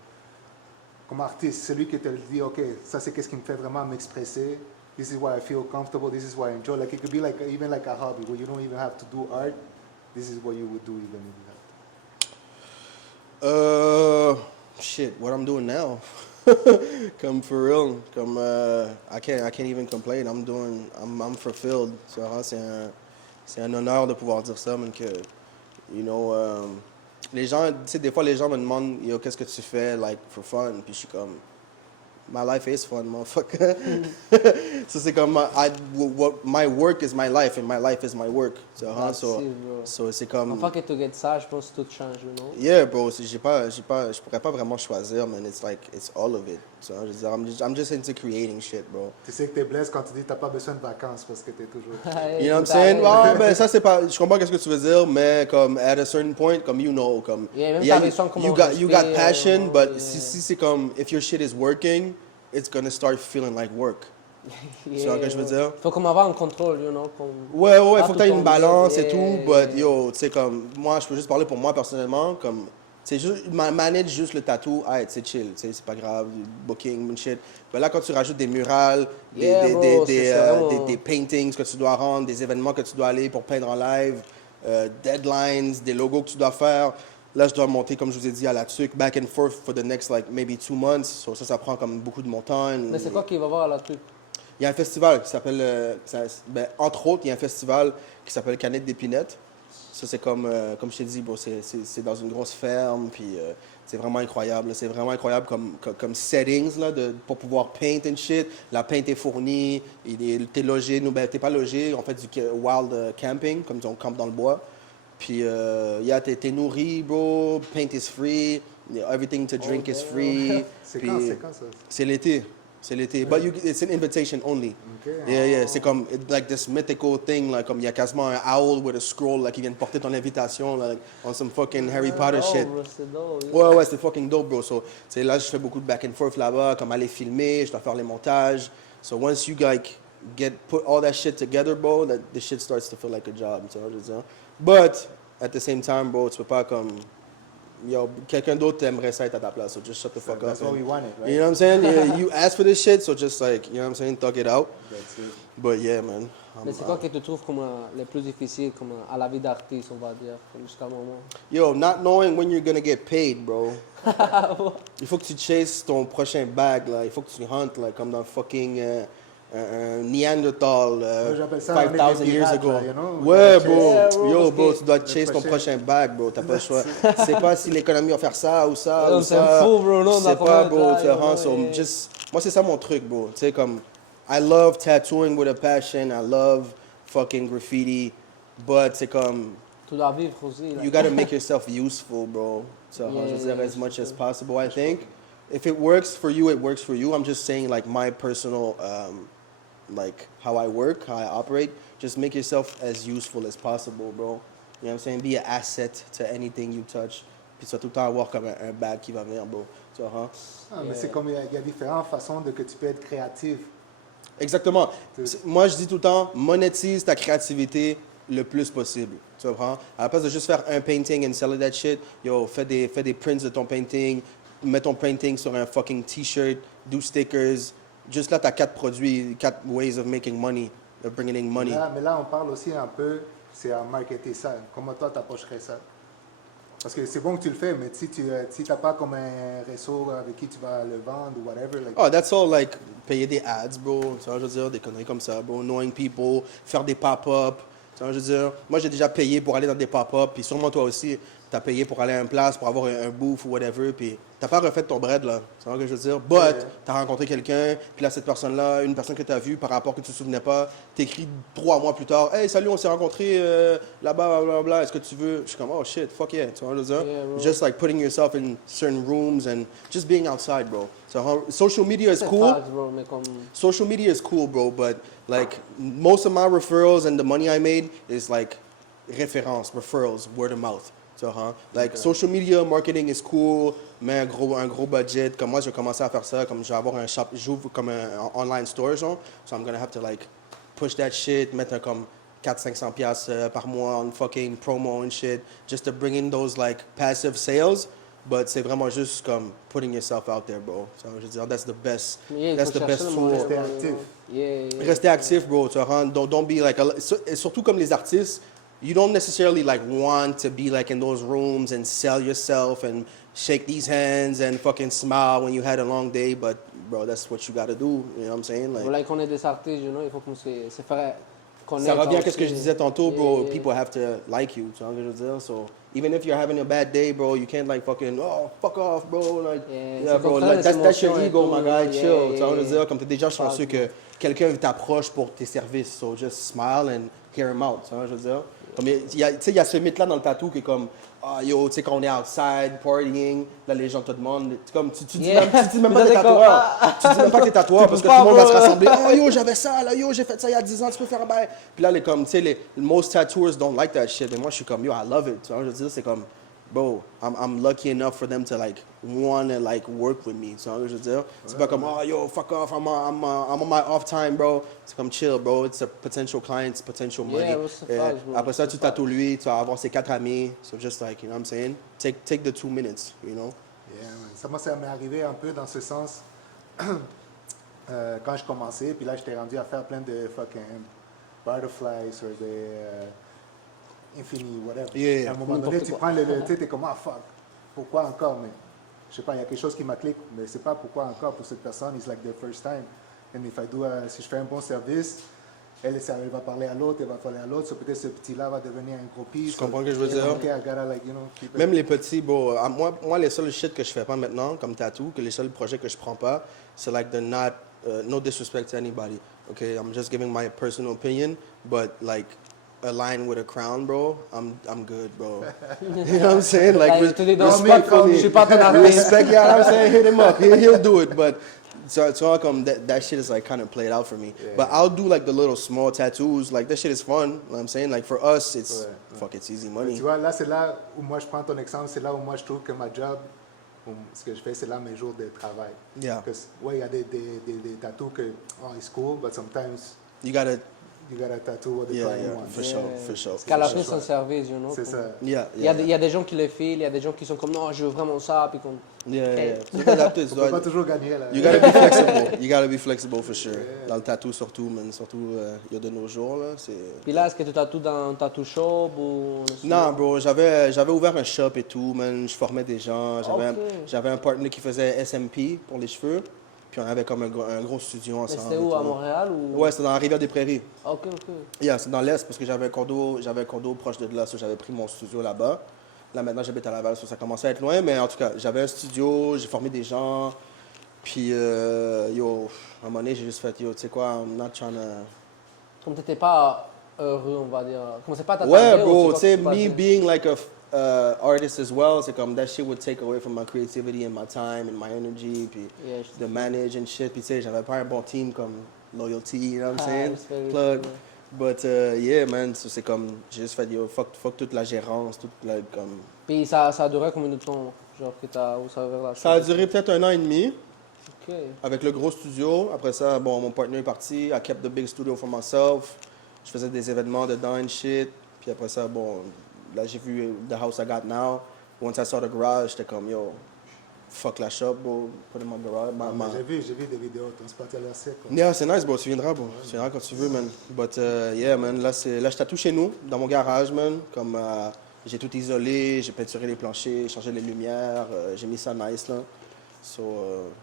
comme artiste, celui qui te dit, OK, ça c'est qu'est-ce qui me fait vraiment m'expresser, this is why I feel comfortable, this is why I enjoy, like it could be like even like a hobby, where you don't even have to do art, this is what you would do even if you have to. Shit, what I'm doing now. Come for real. Come, I can't even complain. I'm fulfilled. So, c'est un honneur de pouvoir dire ça, mais que, you know, les gens, tu sais, des fois, les gens me demandent, yo, qu'est-ce que tu fais, like, for fun? Puis je suis comme, my life is fun, motherfucker. So c'est comme, my work is my life, and my life is my work. So, That's it, bro. so c'est comme... Une fois que tu gagnes ça, je pense que tout change, you know? Yeah, bro, je pourrais pas vraiment choisir, man. It's like, it's all of it. So, je veux dire, I'm just into creating shit, bro. Tu sais que t'es blessé quand tu dis que t'as pas besoin de vacances parce que t'es toujours... You know what I'm saying? Ah, ben, ça, c'est pas, je comprends qu'est-ce que tu veux dire, mais comme, at a certain point, comme, you know, comme, Yeah, même yeah, ta vision, comment you on got respire, passion, but yeah. si c'est comme, if your shit is working, it's gonna start feeling like work. Tu vois ce que je veux dire? Faut comme avoir un contrôle, you know? Comme... Ouais, Pas faut que tout tu aies une tomber, balance et yeah, tout, yeah, but yeah. yo, tu sais, comme, moi, je peux juste parler pour moi personnellement, comme, C'est juste, manage juste le tatou, ah, c'est chill, c'est pas grave, booking, shit. Mais là, quand tu rajoutes des murales, Yeah, bro, c'est vraiment- des paintings que tu dois rendre, des événements que tu dois aller pour peindre en live, deadlines, des logos que tu dois faire, là, je dois monter, comme je vous ai dit, à la tuque, back and forth for the next, like, maybe 2 months. So, ça prend comme beaucoup de mon temps. Mais c'est quoi qu'il va voir là-dessus? Il y a un festival qui s'appelle, entre autres, il y a un festival qui s'appelle Canette d'Épinette. Ça, c'est comme je t'ai dit, bro, c'est dans une grosse ferme, puis c'est vraiment incroyable. Là. C'est vraiment incroyable comme settings là, pour pouvoir paint and shit. La paint est fournie, t'es logé, nous, ben, t'es pas logé, on fait du wild camping, comme on campe dans le bois. Puis, yeah, t'es nourri, bro, paint is free, everything to drink is free. C'est Puis, quand ça? c'est l'été. C'est l'été. But it's an invitation only. Ok. Yeah. C'est comme, like this mythical thing, like, comme il y a quasiment un owl with a scroll, like, qui vient de porter ton invitation, like, on some fucking Harry Potter Oh, shit. bro, c'est dope. Yeah. Ouais, c'est fucking dope, bro. So, c'est là, je fais beaucoup de back and forth là-bas, comme aller filmer, je dois faire les montages. So, once you, like, put all that shit together, bro, the shit starts to feel like a job, tu vois, je veux dire. But, at the same time, bro, tu peux pas, comme, yo, quelqu'un d'autre aimerait ça être à ta place, so just shut the fuck up. That's what we wanted, right? You know what I'm saying? Yeah, you asked for this shit, so just, like, you know what I'm saying, thug it out. That's it. But, yeah, man. Mais c'est quoi que tu trouves comme le plus difficile comme, à la vie d'artiste, on va dire, comme jusqu'à le moment? Yo, not knowing when you're gonna get paid, bro. Il faut que tu chases ton prochain bag, là. Il faut que tu huntes, là, comme dans fucking un Neanderthal, j'appelle ça 5,000 les years pirates, ago. là, you know? Ouais, Chase. bro. Yeah, bro, Yo, parce bro, que tu dois chase ton prochain bag, bro. T'as pas le choix. Tu sais pas si l'économie va faire ça ou ça Non, ou c'est ça. fou, bro, non, Tu sais dans pas, combien de bro. temps, Tu yo, vois, non, so et- just... Moi, c'est ça mon truc, bro. Tu sais, comme... I love tattooing with a passion. I love fucking graffiti. But c'est comme... Tu dois vivre aussi. Là. You gotta make yourself useful, bro. So Yeah, je veux dire, as c'est much as sûr. possible. I think if it works for you, it works for you. I'm just saying, like my personal, like how I work, how I operate. Just make yourself as useful as possible, bro. You know what I'm saying? Be an asset to anything you touch. Puis tu vas tout le temps avoir comme un bag qui va venir, bro. Tu vois, hein? Ah, mais c'est comme il y a différentes façons de que tu peux être créatif. Exactement. Moi, je dis tout le temps, monétise ta créativité le plus possible. Tu comprends? À la place de juste faire un painting and sell that shit, yo, fais des prints de ton painting, mets ton painting sur un fucking t-shirt, do stickers. Juste là, tu as 4 produits, 4 ways of making money, of bringing in money. Mais là, on parle aussi un peu, c'est à marketer ça. Comment toi, t'approcherais ça? Parce que c'est bon que tu le fais, mais si tu n'as pas comme un réseau avec qui tu vas le vendre ou whatever. Like, Oh, that's all, like, payer des ads, bro. Tu vois, je veux dire, des conneries comme ça, bro. Knowing people, faire des pop-up. Tu vois, je veux dire, moi, j'ai déjà payé pour aller dans des pop-up, puis sûrement toi aussi, tu as payé pour aller à une place, pour avoir un booth ou whatever, puis t'as pas refait ton bread, là. Tu vois ce que je veux dire? But, tu as rencontré quelqu'un, puis là, cette personne-là, une personne que tu as vue par rapport que tu te souvenais pas, t'écris 3 mois plus tard, hey, salut, on s'est rencontrés là-bas, blablabla, est-ce que tu veux? Je suis comme, oh shit, fuck yeah. Tu vois ce que je veux dire? Yeah, bro. Just like putting yourself in certain rooms and just being outside, bro. So, social media is C'est cool. facts, bro, mais comme... Social media is cool, bro, but like most of my referrals and the money I made is like referrals, word of mouth. So, like social media marketing is cool, mais un gros budget. Comme moi, je vais commencer à faire ça, comme je vais avoir un shop, j'ouvre comme un online store, genre. So I'm gonna have to like push that shit, mettre comme 400-500 piastres par mois en fucking promo and shit, just to bring in those like passive sales. But c'est vraiment juste comme putting yourself out there, bro. So je veux dire, that's the best, Yeah, il that's faut the chercher best le tool. moyen, Rester bro, actif. Yeah. Rester actif, bro. Tu vois, don't be like, et surtout comme les artistes, you don't necessarily like want to be like in those rooms and sell yourself and shake these hands and fucking smile when you had a long day, but bro, that's what you gotta do. You know what I'm saying? Like, Voilà qu'on est des artistes, you know, il faut qu'on se faire connaître. ça revient à ce aussi. que je disais tantôt, bro. Yeah, yeah. People have to like you. Tu vois ce que je veux dire? So even if you're having a bad day, bro, you can't like fucking, oh, fuck off, bro. Like, Yeah, yeah, c'est bro, comprendre like, les that's your émotions et ego, tout, my guy. yeah, Chill. yeah, Tu vois ce que je veux yeah. dire? Comme t'es déjà chanceux Fuck, que quelqu'un t'approche pour tes services. So just smile and hear him out. Tu vois ce que je veux dire? Comme tu sais, il y a ce mythe-là dans le tatou qui est comme, ah yo, tu sais, quand on est outside, partying, là, les gens te demandent, comme, tu dis Yeah. même, tu dis même pas Vous que t'es êtes comme, tatoueur. Tu dis même pas que t'es tatoueur parce que tout pas, le monde va se bro. rassembler. Oh yo, j'avais ça, là, yo, j'ai fait ça il y a 10 ans, tu peux faire un bail. Puis là, les, comme, tu sais, les most tattooers don't like that shit. Mais moi, je suis comme, yo, I love it. Tu vois, je veux dire, c'est comme, bro, I'm lucky enough for them to like want to like work with me. Tu vois ce que je veux dire? C'est pas comme, oh yo, fuck off, I'm on my off time, bro. C'est comme chill, bro. It's a potential client, it's potential money. Yeah, what's the fuss, bro? Après ça, What's tu the fuss? tatoues lui, tu vas avoir ses 4 amis. So just like, you know what I'm saying? Take the 2 minutes, you know? Yeah, man. Ça, moi, ça m'est arrivé un peu dans ce sens quand je commençais, puis là, j'étais rendu à faire plein de fucking butterflies sur des infini, whatever. Yeah. À un moment donné, N'importe tu quoi. prends le tu sais, t'es comme, ah fuck, pourquoi encore? Mais je sais pas, il y a quelque chose qui m'a cliqué, mais c'est pas pourquoi encore pour cette personne, it's like the first time. And if I do, si je fais un bon service, elle va parler à l'autre, elle va parler à l'autre, so peut-être ce petit-là va devenir un gros piece. Tu comprends ce que je veux dire? Ok, I gotta like, you know, keep it. Même les petits, bro, moi, les seuls shit que je fais pas maintenant, comme tattoo, que les seuls projets que je prends pas, c'est like the not, no disrespect to anybody, okay? I'm just giving my personal opinion, but like, a line with a crown, bro, I'm good, bro. You know what I'm saying? Like, Like, tu dis dans respectfully, je suis pas ton artiste. respect, you know what I'm saying? Hit him up, he'll do it, but so come that shit is like kind of played out for me. Yeah. But I'll do like the little small tattoos, like that shit is fun, you know what I'm saying? Like for us, it's, Ouais. fuck, it's easy Mais money. tu vois, là, c'est là où moi, je prends ton exemple, c'est là où moi, je trouve que ma job, ce que je fais, c'est là mes jours de travail. Yeah. Parce que, ouais, il y a des tattoos que, oh, it's cool, but sometimes You gotta, you gotta tattoo what the yeah, client yeah, wants. for sure, for sure. Parce qu'à la for fin, sure. c'est un service, you know. C'est comme- ça. Yeah, Il y, a, yeah, il y a des gens qui le filent, il y a des gens qui sont comme non, je veux vraiment ça, puis comme. yeah, yeah, yeah. Okay. Tu dois adapter, tu On peut pas dois- toujours gagner, là. You gotta be flexible. You gotta be flexible for sure. Dans le tattoo surtout, man. Surtout, il y a de nos jours, là. C'est... Puis là, est-ce que tu tatoues dans un tattoo shop ou. Non, bro, j'avais ouvert un shop et tout, man. Je formais des gens. Ok. J'avais un partner qui faisait SMP pour les cheveux. Puis on avait comme un gros studio Mais ensemble. c'était et où, tout. à Montréal ou. Ouais, c'était dans la Rivière-des-Prairies. Ok, ok. Yeah, c'est dans l'Est parce que j'avais un condo proche de là, so j'avais pris mon studio là-bas. Là, maintenant, j'habite à Laval, so ça commençait à être loin, mais en tout cas, j'avais un studio, j'ai formé des gens. Puis, yo, à un moment donné, j'ai juste fait, yo, tu sais quoi, I'm not trying to... Comme t'étais pas heureux, on va dire. Comme c'est pas ta Ouais, table, bro, ou tu c'est sais, quoi qui me s'est passé? being like a artist as well, c'est comme that shit would take away from my creativity and my time and my energy, puis Yeah, je- the manage and shit. Puis, tu sais, j'avais pas un bon team comme Loyalty, you know what I'm Ah, saying? it's very Plug. true. But, yeah, man, so c'est comme, j'ai juste fait, yo, fuck toute la gérance, toute la, comme... Puis ça a duré combien de temps? Genre que t'as. Où ça avait la Ça a duré peut-être 1 an et demi Ok. avec le gros studio. Après ça, bon, mon partner est parti. I kept the big studio for myself. Je faisais des événements dedans and shit. Puis après ça, bon, là, j'ai vu the house I got now. Once I saw the garage, j'étais comme, yo, fuck la shop, bro. Put in my garage. J'ai vu des vidéos, ton spot à l'air sec. quoi. Yeah, c'est nice, bro. Tu viendras, bro. Tu viendras quand tu veux, man. But, yeah, man, là, je tatoue chez nous, dans mon garage, man. Comme, j'ai tout isolé, j'ai peinturé les planchers, changé les lumières, j'ai mis ça nice, là. So,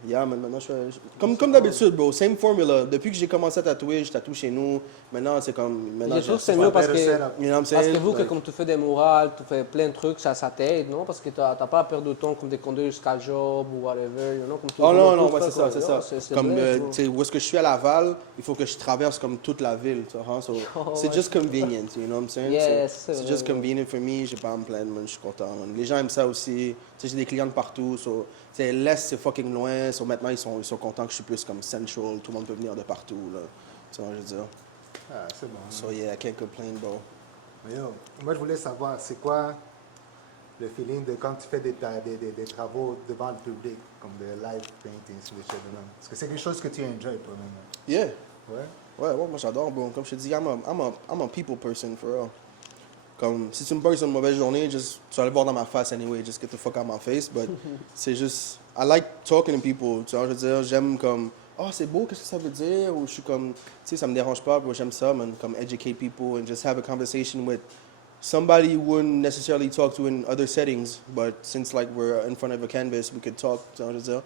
yeah, man, maintenant, comme d'habitude, bro. Same formula. Depuis que j'ai commencé à tatouer, je tatoue chez nous. Maintenant, c'est comme... Maintenant, Je trouve que c'est Ouais, mieux parce que. better setup. You know what I'm Parce saying? que vous, que Like- comme tu fais des murales, tu fais plein de trucs, ça t'aide, non? Parce que t'as pas à perdre de temps comme des conduits jusqu'à job ou whatever, you know? Comme tout Oh le non, monde non, tout ouais, fait, c'est quoi. ça, c'est Yo, ça. c'est Comme, vrai, tu sais, où est-ce que je suis à Laval, il faut que je traverse comme toute la ville, tu vois. So, Oh, c'est ouais. just convenient, you know what I'm saying? Yes, So, c'est c'est just vrai, convenient for me, j'ai pas à me plaindre, man, je suis content, man. Les gens aiment ça aussi. Tu sais, j'ai des clients de partout, so, tu sais, l'Est, c'est fucking loin, so maintenant, ils sont contents que je suis plus comme central, tout le monde peut venir de partout, là. Tu vois, je veux dire. Ah, c'est bon. So, yeah, I can't complain, bro. Mais yo, moi, je voulais savoir, c'est quoi le feeling de quand tu fais des travaux devant le public, comme des live paintings, des choses de même? Est-ce que c'est quelque chose que tu enjoy toi-même? Yeah. Ouais? Ouais, moi j'adore, bro. Comme je te dis, I'm a people person for real. Comme, si tu me parles sur une mauvaise journée, juste, tu vas le voir dans ma face anyway, just get the fuck out of my face. But c'est juste, I like talking to people, tu vois, je veux dire, j'aime comme, oh, c'est beau, qu'est-ce que ça veut dire? Ou je suis comme, tu sais, ça me dérange pas, bro, j'aime ça, man, comme educate people and just have a conversation with somebody you wouldn't necessarily talk to in other settings, but since like we're in front of a canvas, we could talk, tu vois, je veux dire.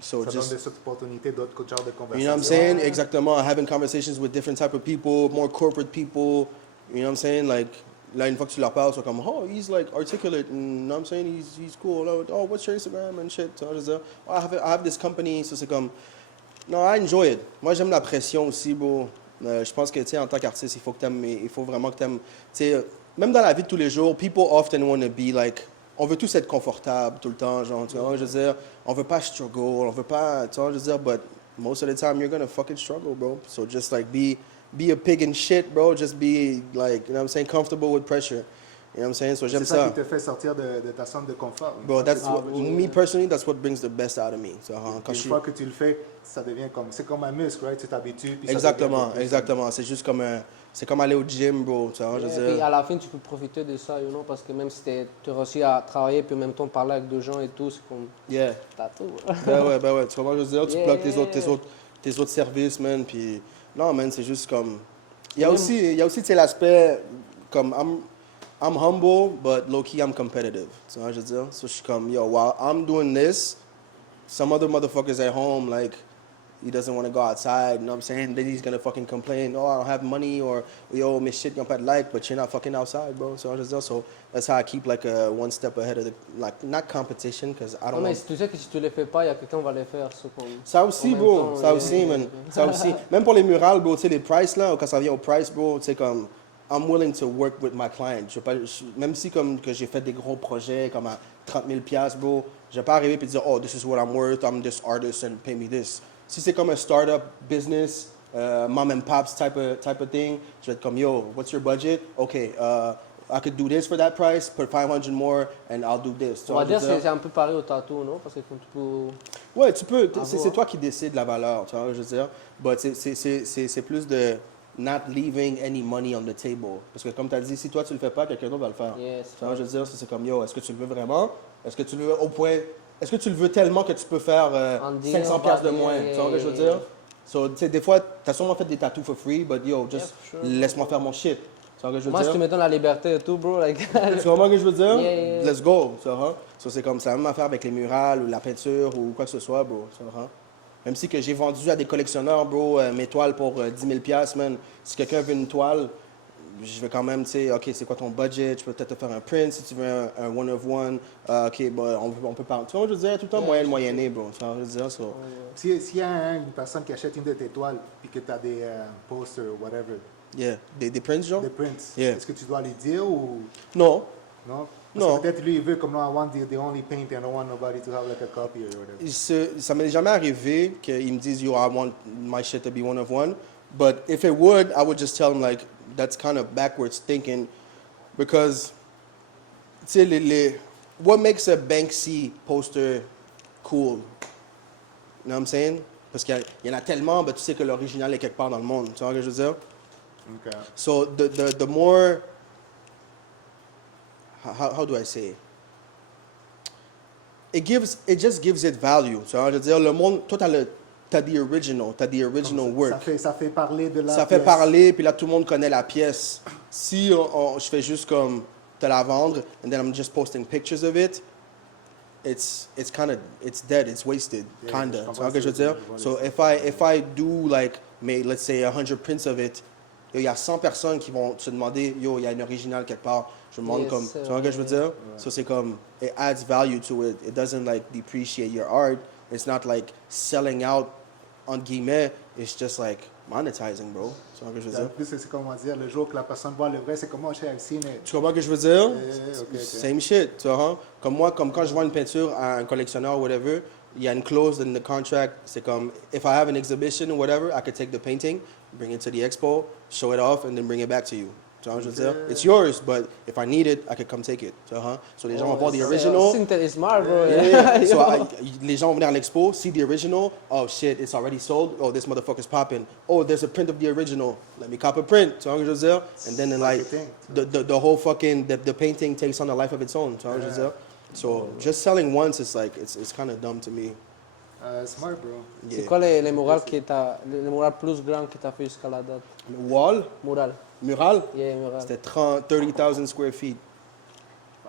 So Ça just... donne des opportunités d'autres genres de conversations. You know what I'm saying? Exactement. Having conversations with different type of people, more corporate people. You know what I'm saying? Like, là, une fois que tu leur parles, ils sont comme, oh, he's like articulate, and you know what I'm saying? He's cool. Oh, what's your Instagram and shit? Tu vois, je veux dire, oh, I have this company. So c'est comme, no, I enjoy it. Moi, j'aime la pression aussi, bro. Je pense que, tu sais, en tant qu'artiste, il faut vraiment que tu aimes, tu sais, même dans la vie de tous les jours, people often want to be like, on veut tous être confortable tout le temps, genre, tu vois, je veux dire, on veut pas struggle, on veut pas, tu vois, je veux dire, but most of the time, you're gonna fucking struggle, bro. So just like be a pig in shit, bro. Just be like, you know what I'm saying, comfortable with pressure. You know what I'm saying? So C'est j'aime ça ça. qui te fait sortir de ta zone de confort. Une Bro, fois that's que- what, me personally, that's what brings the best out of me. So, quand Une je suis- fois que tu le fais, ça devient comme... C'est comme un muscle, right? Tu t'habitues, puis ça Exactement, devient... exactement. C'est juste comme un, c'est comme aller au gym, bro. Tu vois, je Et veux puis dire. à la fin, tu peux profiter de ça, parce que même si tu réussis à travailler, puis en même temps parler avec des gens et tout, c'est comme, Yeah. t'as tout. Ben ouais. Tu comprends, je veux dire, tu Yeah, plugues yeah, yeah. tes autres services, man. Puis, non, man, c'est juste comme. Il Même- y a aussi, tu sais, l'aspect, comme, I'm humble, but low-key, I'm competitive. Tu vois, je veux dire. So, je suis comme, yo, while I'm doing this, some other motherfuckers at home, like, he doesn't want to go outside, you know what I'm saying? Then he's gonna fucking complain, oh, I don't have money, or, yo, mes shit, y'ont pas de like, but you're not fucking outside, bro. So, je veux dire, so that's how I keep, like, one step ahead of the, like, not competition, because I Non, don't mais want... si tu sais que si tu le fais pas, il y a quelqu'un qui va le faire. C'est comme... Ça aussi, En même bro. temps, Ça yeah, aussi, yeah, man. yeah. Ça aussi. Même pour les murales, bro, tu sais, les prices, là, quand ça vient au price, bro, tu sais, comme, I'm willing to work with my client. Même si, comme, que j'ai fait des gros projets, comme à 30 000 $, bro, je vais pas arriver et dire, oh, this is what I'm worth, I'm this artist and pay me this. Si c'est comme un startup business, mom and pops type of thing, je vais être comme, yo, what's your budget? Okay, I could do this for that price, put 500 more, and I'll do this. Tu On va vois, dire je que veux c'est un peu pareil au tatou, non? Parce que comme tu peux... Ouais, tu peux. C'est voir. toi qui décides la valeur, tu vois, je veux dire. But c'est plus de not leaving any money on the table. Parce que comme tu as dit, si toi tu le fais pas, quelqu'un d'autre va le faire. Yes, Tu vois, je veux dire, c'est comme, yo, est-ce que tu le veux vraiment? Est-ce que tu le veux au point... Est-ce que tu le veux tellement que tu peux faire En deal, 500 en piastres de bargain, moins? Tu vois ce que je veux dire? So, tu sais, des fois, tu as sûrement fait des tattoos for free, but yo, just for sure. laisse-moi faire mon shit. Tu vois ce que je veux Moi, si dire? tu me donnes la liberté et tout, bro, like... Tu comprends ce que je veux dire? Yeah, yeah, yeah. Let's go, tu vois. So, c'est comme ça, même affaire avec les murales ou la peinture ou quoi que ce soit, bro. Tu vois. Même si que j'ai vendu à des collectionneurs, bro, mes toiles pour 10 000 $, man. Si quelqu'un veut une toile, je vais quand même, tu sais, OK, c'est quoi ton budget? Je peux peut-être te faire un print si tu veux un one of one. OK, bon, on peut parler. Tu vois, je veux dire, tout le temps moyenné, bro. Tu vois, je veux dire, so. S'il y a une personne qui achète une de tes toiles, puis que tu as des posters, whatever, Yeah. Des prints, genre? des prints, Yeah. est-ce que tu dois lui dire ou Non. non? Parce Non. que peut-être lui, il veut comme, no, I want the only paint and I don't want nobody to have like a copy or whatever. Ça m'est jamais arrivé qu'ils me disent, yo, I want my shit to be one of one. But if it would, I would just tell them, like, that's kind of backwards thinking. Because, tu sais, what makes a Banksy poster cool? You know what I'm saying? Parce qu'il y en a tellement, mais tu sais que l'original est quelque part dans le monde. Tu vois ce que je veux dire? Okay. So, the more, how do I say? It just gives it value. Tu vois, je veux dire, le monde, toi, t'as the original work. Ça fait parler de la Ça fait pièce. parler, puis là, tout le monde connaît la pièce. Si je fais juste comme te la vendre, and then I'm just posting pictures of it, it's dead, it's wasted, Yeah, kinda. je Tu vois comprends ce que je veux dire? ce que tu So veux if I do like, let's say 100 prints of it, il y a 100 personnes qui vont se demander, yo, il y a une originale quelque part. Je me demande Yes, comme, tu vois ce que je veux dire? So c'est comme, it adds value to it. It doesn't like depreciate your art. It's not like selling out, entre guillemets. It's just like monetizing, bro. Tu vois ce que je veux En dire? plus, c'est comment dire, le jour que la personne voit le vrai, c'est comment j'ai I've seen it. Tu comprends ce que je veux dire? ok. Same shit, tu vois? Comme moi, comme quand je vends une peinture à un collectionneur ou whatever, il y a une clause in the contract, c'est comme, if I have an exhibition or whatever, I could take the painting, bring it to the expo, show it off, and then bring it back to you. Tu vois ce que je veux dire? It's yours, but if I need it, I could come take it. Tu vois? So les gens vont voir the original. C'est smart, bro. Yeah. So les gens vont venir à l'expo, see the original. Oh shit, it's already sold. Oh, this motherfucker's popping. Oh, there's a print of the original. Let me cop a print. Tu vois ce que je veux dire? And then like Marketing, the whole fucking the painting takes on a life of its own. Tu vois ce que je veux dire? So just selling once is like it's kind of dumb to me. Smart, bro. C'est Yeah. quoi les murales les murales plus grands que tu as fait jusqu'à la date? Wall, mural, Yeah, mural. c'était 30,000 square feet.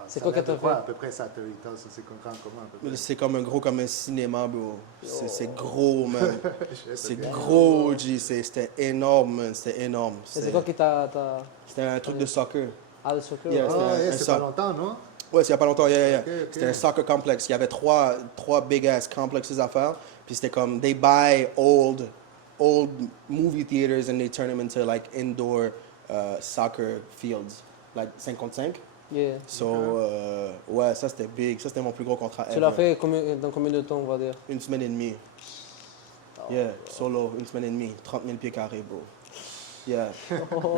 C'est quoi que t'as fait? À peu près ça, 30,000, c'est grand comment à peu près? C'est comme comme un cinéma, bro. C'est gros, man. Je sais C'est bien. gros, G. C'était énorme, man. C'était énorme. Et c'est quoi qui t'a... C'était un truc de soccer. Ah, le soccer? Yeah, ah. Ah, yeah, un c'est sac. pas longtemps, non? Ouais, c'est il y a pas longtemps, yeah. Ok, ok. C'était un soccer complex. Il y avait trois big ass complexes à faire. Puis c'était comme, they buy old movie theaters and they turn them into like indoor soccer fields, like 5 contre 5. Yeah. So, ouais, ça c'était big. Ça c'était mon plus gros contrat Tu l'as ever. fait dans combien de temps, on va dire? Une semaine et demie. Yeah, solo, une semaine et demie. 30 000 pieds carrés, bro. Yeah.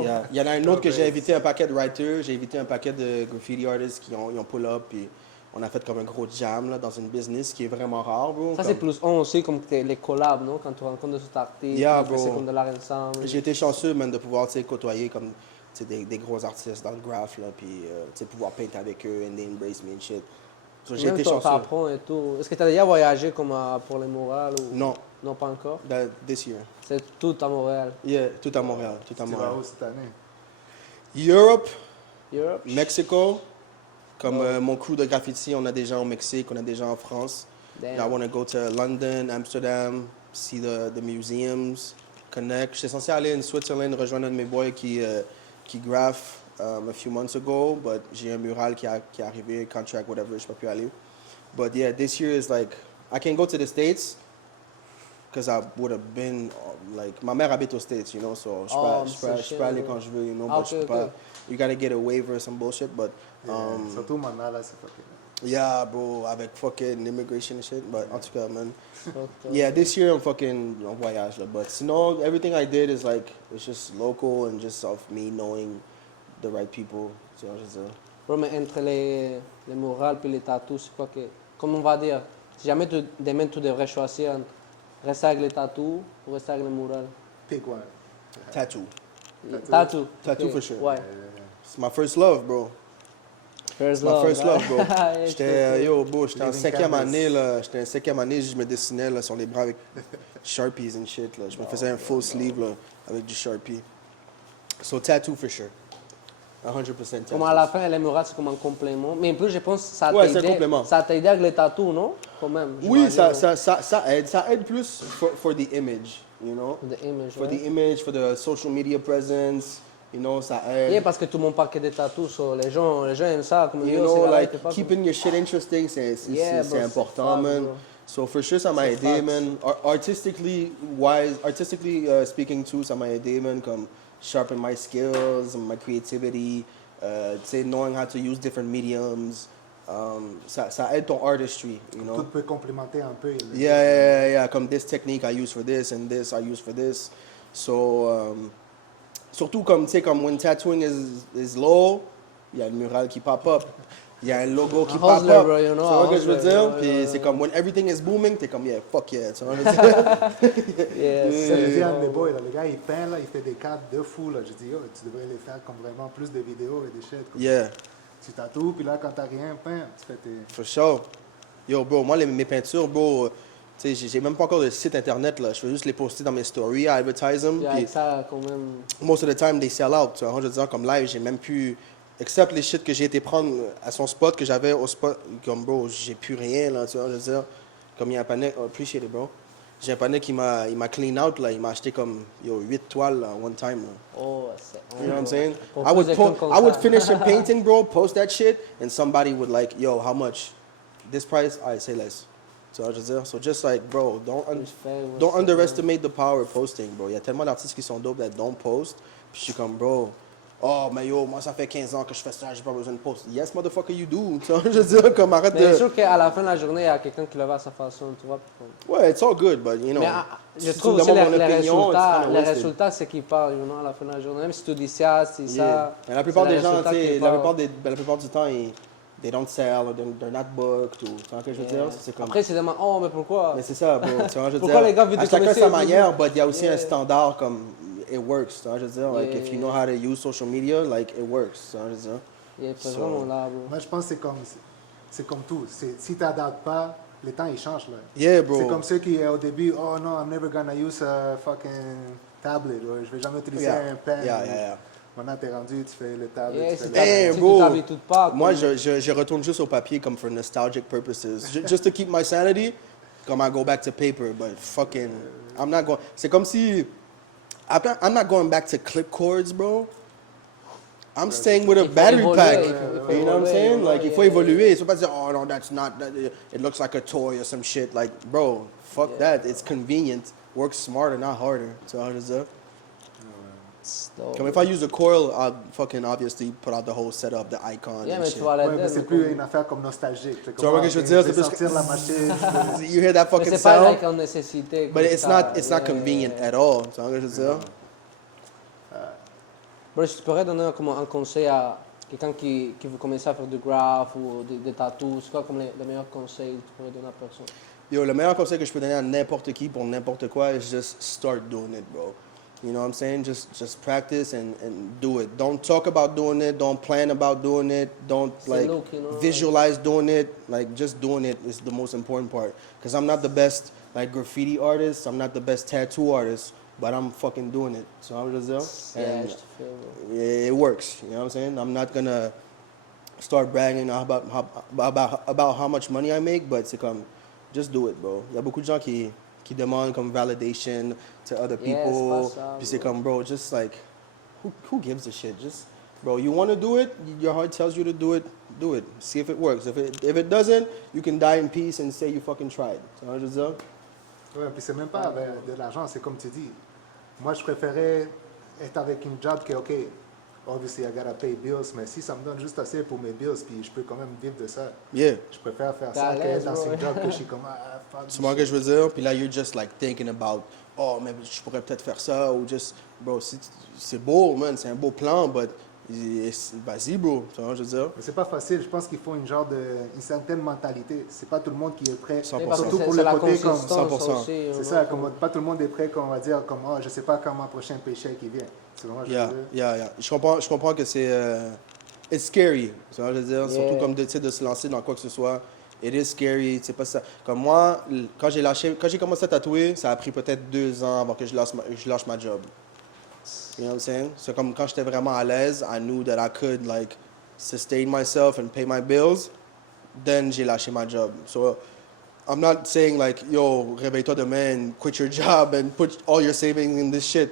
Yeah. Il y en a un autre que j'ai invité un paquet de writers, j'ai invité un paquet de graffiti artists ils ont pull up, puis on a fait comme un gros jam là, dans une business qui est vraiment rare, bro. Ça, Comme- c'est plus on aussi, comme que les collabs, non? Quand tu rencontres des autres artistes, Yeah, puis c'est bro. comme de l'art ensemble. J'ai été chanceux, man, de pouvoir, tu sais, côtoyer comme, tu sais, des gros artistes dans le graph, là, puis, tu sais, pouvoir peindre avec eux, and they embrace me and shit. So, j'ai Même été toi, chanceux. t'apprends et tout. Est-ce que tu as déjà voyagé comme pour les Montréal ou... Non, Non, pas encore. this year. C'est tout à Montréal. Yeah, tout à Montréal, tout à Tu vas Montréal. où cette année? Europe, Europe? Mexico, comme mon crew de graffiti, on a des gens au Mexique, on a des gens en France. Damn. I want to go to London, Amsterdam, see the museums, connect. J'étais censé aller en Switzerland rejoindre un de mes boys qui graph a few months ago, but j'ai un mural qui est arrivé, contract, whatever, je peux plus aller. But yeah, this year is like, I can go to the States, because I would have been, like, ma mère habite aux States, you know, so je peux aller quand je veux, you know, Ah, but je okay, peux pas, okay. you gotta get a waiver or some bullshit, but, Surtout maintenant, là, c'est fucking. yeah, bro, avec fucking immigration and shit, but en tout cas, man. Donc, Yeah, this year I'm fucking en voyage, là, but sinon, everything I did is like, it's just local and just of me knowing the right people, tu vois, je veux dire. Bro, mais entre les murales puis les tatous, c'est quoi que... Comme on va dire, si jamais demain tu devrais choisir entre rester avec les tatous ou rester avec les murales? Pick one. Tattoo. Tattoo. Tattoo ok. for sure. Ouais. It's my first love, bro. First My love. first love, bro. Yeah, J'étais, yo, bro, j'étais en Living cinquième canvas. année, là. J'étais en cinquième année, je me dessinais, là, sur les bras avec Sharpies and shit, là. Je me faisais un full sleeve, là, avec du Sharpie. So, tattoo for sure. 100% tattoo. Comme à la fin, les murales, c'est comme un complément. Mais en plus, je pense que ça Ouais, c'est un t'aidait. complément. Ça t'a aidé avec les tatous, non? Quand même. Oui, j'imagine. ça aide. Ça aide plus for the image, you know? The image, For ouais. the image, for the social media presence, you know, ça aide. Yeah, parce que tout le monde parle que des tatous, so les gens aiment ça. Comme You yo, know, c'est like, t'es pas keeping your shit interesting, Yeah, c'est bro, c'est important, fun, man. bro. So, for sure, ça m'a C'est aidé, facts. man. Artistically speaking, too, ça m'a aidé, man, comme sharpen my skills, my creativity, tu sais, knowing how to use different mediums. Ça aide ton artistry, you know? Tout peut complémenter un peu. Yeah. Comme this technique I use for this and this I use for this. So, surtout comme, tu sais, comme when tattooing is low, il y a le mural qui pop up. Il y a un logo qui Un pop hustler, up. bro, you know, Tu vois un ce que je veux hustler, dire? yeah, Puis yeah, c'est yeah. comme when everything is booming, t'es comme, yeah, fuck yeah. Tu vois ce que je veux dire? Yeah, Ça, je c'est- dis à un de mes boys, là, le gars, il peint, là, il fait des cadres de fou. Là. Je dis, yo, tu devrais les faire comme vraiment plus de vidéos et des shit. Comme Yeah, Tu tatoues, puis là, quand t'as rien peint, tu fais tes. for sure. Yo, bro, moi, mes peintures, bro, tu sais, j'ai même pas encore de site internet, là. Je fais juste les poster dans mes stories, advertise them. Yeah, puis avec ça, quand même. most of the time, they sell out. Tu vois, je veux dire, comme live, j'ai même plus. Except les shit que j'ai été prendre à son spot, que j'avais au spot, comme bro, j'ai plus rien, là, tu vois, je veux dire. Comme il y a un panel, oh, appreciate it, bro. J'ai un panel qui m'a clean out, là, il m'a acheté comme, yo, 8 toiles, là, one time, là. Oh, c'est... You know what I'm saying? Pour I would, plus de comptes comme I would ça. finish a painting, bro, post that shit, and somebody would like, yo, how much? This price? I say less. Tu vois, je veux dire. So just like, bro, don't underestimate the power of posting, bro. Il y a tellement d'artistes qui sont dope that don't post. Puis je suis comme, bro, oh, mais yo, moi, ça fait 15 ans que je fais ça, j'ai pas besoin de post. Yes, motherfucker, you do. Tu vois, je veux dire, comme, arrête Mais c'est de... sûr qu'à la fin de la journée, il y a quelqu'un qui le va à sa façon, tu vois. Ouais, it's all good, but, you know, Mais je si trouve tu me aussi demandes les mon opinion, it's kinda les wasted. résultats, c'est qui parlent, you know, à la fin de la journée. Même si tu dis ça, c'est Yeah. ça. Mais la plupart c'est les des gens, résultats tu qui sais, la parlent. plupart du temps, they don't sell, or they're not booked, ou, tu vois ce que je veux Yeah. dire? C'est comme... Après, c'est vraiment, oh, mais pourquoi? Mais c'est ça, bro. Tu vois, je veux Pourquoi dire, les gars veulent à chacun décommencer sa au manière, début? but il y a aussi Yeah. un standard comme it works. Tu vois, je veux dire, like Yeah, if you yeah, know how to use social media, like it works. Tu vois, je veux dire. Il est So- vraiment là, bro. Moi, je pense que c'est comme tout. Si tu n'adaptes pas, les temps, ils changent. Là. Yeah, bro. C'est comme ceux qui, au début, oh non, I'm never gonna use a fucking tablet. Ou, je vais jamais utiliser Yeah. un pen. Yeah. Maintenant, t'es rendu, tu fais le tablet. Yeah, tu si fais le- Hey, si bro. tu t'habitues pas, Moi, comme- je retourne juste au papier comme for nostalgic purposes. Just to keep my sanity, comme I go back to paper, but fucking, I'm not going. C'est comme si, I'm not going back to clip cords, bro. I'm staying with a Il faut battery évoluer, pack. il faut You know what I'm évoluer, saying? Like, ouais, il faut yeah, évoluer. Il faut pas dire, oh no, that's not, it looks like a toy or some shit. Like, bro, fuck Yeah. that. It's convenient. Work smarter, not harder. So how does that? Donc, Comme if I use a coil, I'll fucking obviously put out the whole setup, the icon yeah, and mais shit. tu vas Ouais, l'aider. mais c'est plus une affaire comme nostalgique. C'est Tu vois comme, ce que je veux ok, dire? je vais C'est parce que- sortir la machine. You hear that Mais fucking c'est pas sound? like en nécessité. But comme it's ça. not Yeah, convenient at all. Tu vois ce que je veux dire? Bro, si tu pourrais donner comme un conseil à quelqu'un qui veut commencer à faire du graph ou des tattoos, c'est quoi comme les meilleurs conseils que tu pourrais donner à personne? Yo, le meilleur conseil que je peux donner à n'importe qui pour n'importe quoi is just start doing it, bro. You know what I'm saying? Just practice and do it. Don't talk about doing it. Don't plan about doing it. Don't like look, you know, visualize doing it. Like just doing it is the most important part. Because I'm not the best like graffiti artist. I'm not the best tattoo artist. But I'm fucking doing it. So I'm just there. Yeah, And je te fais, bro. it works. You know what I'm saying? I'm not gonna start bragging about how much money I make, but c'est comme, just do it, bro. Il y a beaucoup de gens qui demandent comme validation to other Yeah, people. c'est pas ça, Puis c'est bro. comme, bro, just like, who gives a shit? Just, bro, you want to do it, your heart tells you to do it, do it. See if it works. If it doesn't, you can die in peace and say you fucking tried. Tu vois, je veux dire? Ouais, puis c'est même pas de l'argent, c'est comme tu dis. Moi, je préférais être avec une job que, OK, obviously I gotta pay bills, mais si ça me donne juste assez pour mes bills, puis je peux quand même vivre de ça, Yeah. je préfère faire T'es ça à l'aise, que dans bro. une job que je suis comme, ah, fuck. Tu vois ce que je veux dire? Puis là, you're just like thinking about, oh, mais je pourrais peut-être faire ça, ou just, bro, c'est beau, man, c'est un beau plan, but vas-y, bro, tu vois, je veux dire? Mais c'est pas facile, je pense qu'il faut une certaine mentalité. C'est pas tout le monde qui est prêt, 100%. surtout pour C'est le la côté comme... consistance 100%. aussi, you C'est know, ça, comme, pas tout le monde est prêt, comme on va dire, comme, oh, je sais pas quand mon prochain paycheck qui vient. C'est vraiment, je veux Yeah, dire. yeah. Je comprends que c'est... it's scary, tu vois, je veux dire, surtout Yeah. comme tu sais, de se lancer dans quoi que ce soit. It is scary, c'est pas ça. Comme moi, quand j'ai commencé à tatouer, ça a pris peut-être 2 ans avant que je lâche ma job. You know what I'm saying? C'est comme quand j'étais vraiment à l'aise, I knew that I could like sustain myself and pay my bills. Then j'ai lâché ma job. So I'm not saying like, yo, réveille-toi demain and quit your job and put all your savings in this shit.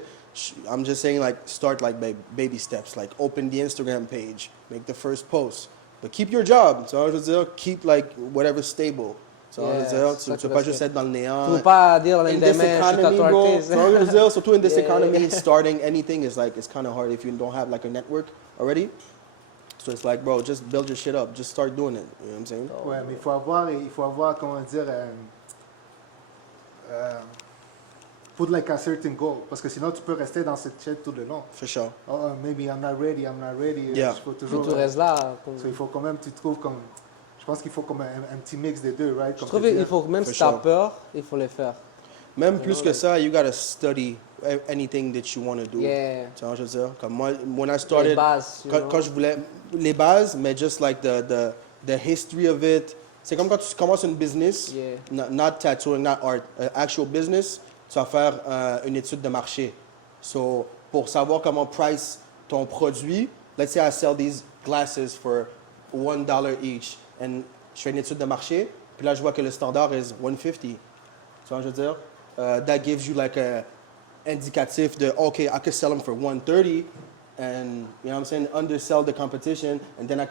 I'm just saying like start like baby steps, like open the Instagram page, make the first post, but keep your job. So je veux dire, keep like whatever stable. So je veux Yeah, dire, c'est ça tu que veux pas parce juste que être dans le néant. Tu peux pas dire In this l'indemne, je suis economy, tattoo bro, artist. tu vois ce que je veux dire? Surtout in this Yeah. economy, starting anything is like, it's kind of hard if you don't have like a network already. So it's like, bro, just build your shit up, just start doing it. You know what I'm saying? Ouais, mais il faut avoir, comment dire, put like a certain goal. Parce que sinon, tu peux rester dans cette shit tout le long. For sure. Oh, maybe I'm not ready. Yeah. Il faut Puis toujours... tu restes là. Comme... So, il faut quand même, tu trouves comme... Je pense qu'il faut comme un petit mix des deux, right? Je Comme trouve tu dis. qu'il faut, même For si tu as sure. peur, il faut le faire. Même plus que ça, you gotta study anything that you want to do. Yeah. Tu vois, je veux dire? Comme moi, when I Les started, bases, you know. quand je voulais les bases, mais just like the history of it. C'est comme quand tu commences une business, Yeah. not tattooing, not art, actual business, tu vas faire une étude de marché. So, pour savoir comment price ton produit, let's say I sell these glasses for $1 each, and je fais une étude de marché, puis là je vois que le standard is 150. Tu vois, je veux dire? That gives you like a indicatif de, okay, I could sell them for 130, and, you know what I'm saying, undersell the competition, and then I'm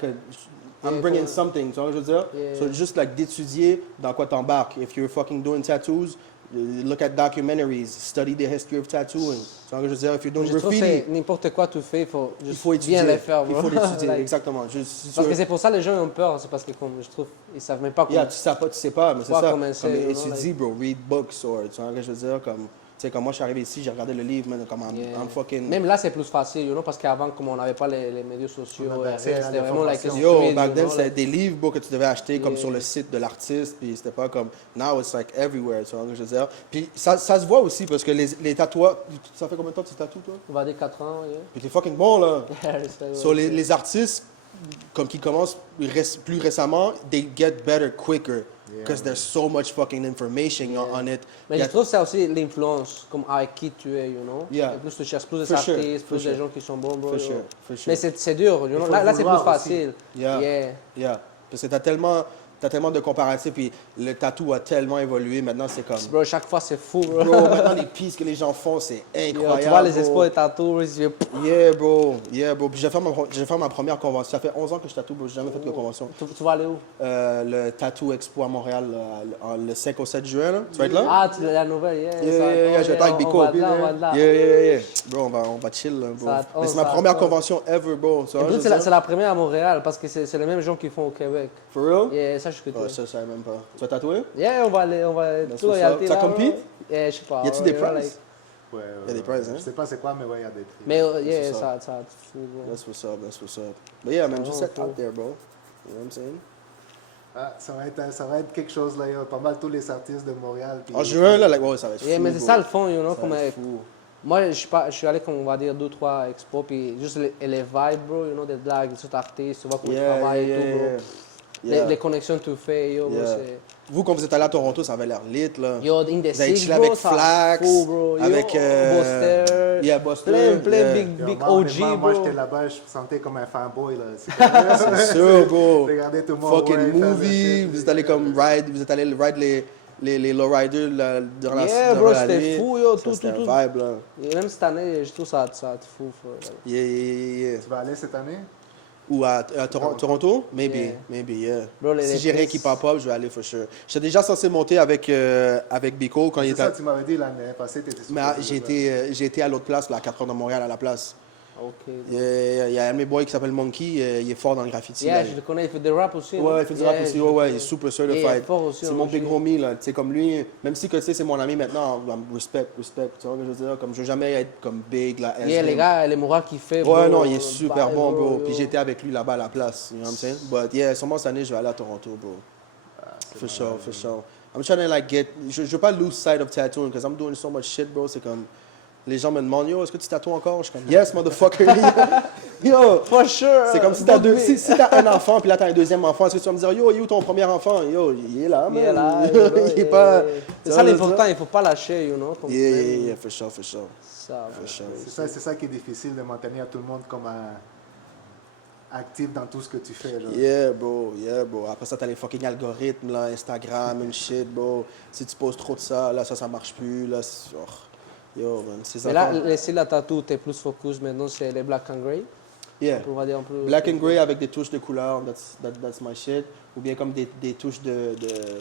Yeah, bringing cool. something, tu vois, je veux dire? Yeah. So just like d'étudier dans quoi t'embarques. If you're fucking doing tattoos, look at documentaries, study the history of tattooing. Tu vois, je veux dire, if you're doing Je trouve que graffiti, c'est n'importe quoi tu fais, il faut il juste faut étudier. bien les faire. Il bro. faut l'étudier, Like, exactement. Juste, Parce que c'est pour ça que les gens ont peur, c'est parce que comme, je trouve ils savent même pas comment. yeah, tu sais pas, mais c'est Pas ça. commencer, Comme you know, étudie, bro, read books, or, tu vois ce que je veux dire, comme, tu sais, comme moi, je suis arrivé ici, j'ai regardé le livre, man, comme Yeah. I'm fucking... Même là, c'est plus facile, you know, parce qu'avant, comme on n'avait pas les médias sociaux, On avait accès à c'était vraiment like a l'information. Yo, street, back you then, know, c'était like- des livres, bro, que tu devais acheter comme Yeah. sur le site de l'artiste, puis c'était pas comme... Now, it's like everywhere, tu vois ce que je veux dire. Puis ça se voit aussi, parce que les tatouages... Ça fait combien de temps que tu tatoues, toi? On va dire 4 ans, yeah. Puis t'es fucking bon, là. C'est- So, les artistes, comme qui commencent plus récemment, they get better quicker. Because there's so much fucking information on it. Mais je trouve ça aussi l'influence, comme avec qui tu es, you know. Yeah. Et plus tu cherches plus de For sure, artistes, for plus de sure. gens qui sont bons, bro. For yo. sure, for sure. Mais c'est dur, you know. faut Là, c'est plus vouloir aussi. facile. Yeah. Yeah. Yeah. Parce que t'as tellement de comparatifs, puis le tatou a tellement évolué, maintenant c'est comme... Bro, chaque fois, c'est fou, bro. Bro, maintenant les pistes que les gens font, c'est Yo, incroyable. tu vois les bro. espoirs et tatous, je Yeah, bro. Yeah, bro. Puis je vais faire ma première convention. Ça fait 11 ans que je tatoue, bro. J'ai jamais fait de convention. tu vas aller où? Le Tattoo Expo à Montréal, le 5 au 7 juin, là. Tu vas être là? Ah, la nouvelle, yeah. Yeah, ça va être- yeah, yeah, je vais être avec on Biko. va de là, on va de là. Yeah. Bro, on va chill, là, bro. Ça va être- Mais c'est ça ma va première être- convention ever, bro. Tu Et vois, puis, je c'est veux la, dire? la première à Montréal parce que c'est les mêmes gens qui font au Québec. For real? Yeah, ça, je suis Ouais, ça, je savais même pas. Tu vas tatouer? Yeah, on va aller, That's tout what's réalité up. Ça là, compete? bro. Yeah, je sais pas. Y a-tu ouais, des you know, prizes? Ouais, Il y a des prizes, hein? Je sais pas c'est quoi, mais ouais, il y a des prix. Mais yeah, c'est ça. ça te fout, bro. That's what's up, that's what's up. But yeah, man, just vraiment set cool. out there, bro. You know what I'm saying? Ah, ça va être quelque chose, là. Il y a pas mal tous les artistes de Montréal. Puis En juin, là, like, ouais, ça va être Yeah, fou, mais c'est bro. ça le fond, you know, Ça comme va être fou. moi je suis allé comme on va dire 2-3 expos puis juste les vibes, bro, you know, des blagues, des autres artistes, tu vois comment ils travaillent et tout, bro. Yeah. Les connexions que tu fais, yo, bro, Yeah. c'est... Vous, quand vous êtes allé à Toronto, ça avait l'air lit, là. Yo, in the Vous avez six, chillé bro, avec ça Flax, fou, bro. Yo, avec, Buster, yeah, Buster, plein yeah. big Yo, big moi, OG, honnêtement, bro. moi, j'étais là-bas, je me sentais comme un fanboy, là. C'est comme- C'est sûr, bro. Regardez tout le monde. Fucking ouais, faire movie, des- vous êtes allé comme ride, vous êtes allé ride les lowriders durant Yeah, durant bro, la c'était nuit. fou, yo, Ça, tout, c'était tout, un vibe, là. Et même cette année, je trouve ça te fout, frère. Yeah. Tu vas aller cette année? Ou à Toronto? Maybe, Yeah. maybe, yeah. Bro, Si j'ai rien qui pop up, je vais aller for sure. J'étais déjà censé monter avec Biko quand il C'est était ça, tu m'avais dit l'année passée, tu étais Mais j'ai été à l'autre place, là, à 4 heures de Montréal, à la place. Ok. Il y a un de mes boys qui s'appelle Monkey, il est fort dans le graffiti. Yeah, là. je le connais, il fait des rap aussi. Ouais, il fait du rap aussi, ouais, il est super Yeah, il certified. est fort aussi, C'est hein, mon aussi. big homie, là. Tu sais, comme lui, même si que tu sais, c'est mon ami maintenant, respect. Tu vois ce que je veux dire? Comme je veux jamais être comme big, là. Yeah, les gars, les morales qu'il fait. Ouais, bro, non, il est super bye, bon, bro. yo. Puis j'étais avec lui là-bas à la place, you know what I'm saying? But yeah, sûrement cette année, je vais aller à Toronto, bro. For sure. I'm trying to like je veux pas lose sight of tattooing, because I'm doing so much shit, bro. C'est comme, les gens me demandent, yo, est-ce que tu tatoues encore? Je suis comme, yes, motherfucker. Yo, For sure. c'est comme si t'as si t'as un enfant, puis là t'as un deuxième enfant, est-ce que tu vas me dire, yo, il est où ton premier enfant? Yo, il est là, man. Il est là, il est pas. C'est ça l'important, il faut pas lâcher, you know. Comme Yeah, for sure. Ça, For sure. C'est ça qui est difficile de maintenir tout le monde comme actif dans tout ce que tu fais. Genre. Yeah, bro. Après ça, t'as les fucking algorithmes, là, Instagram and shit, bro. Si tu poses trop de ça, là, ça marche plus, là. Yo, man, c'est ça. Mais là, les styles à tatou, t'es plus focus maintenant, c'est les black and grey. Yeah. On va dire un peu. Black and gray avec des touches de couleur, that's my shit. Ou bien comme des touches de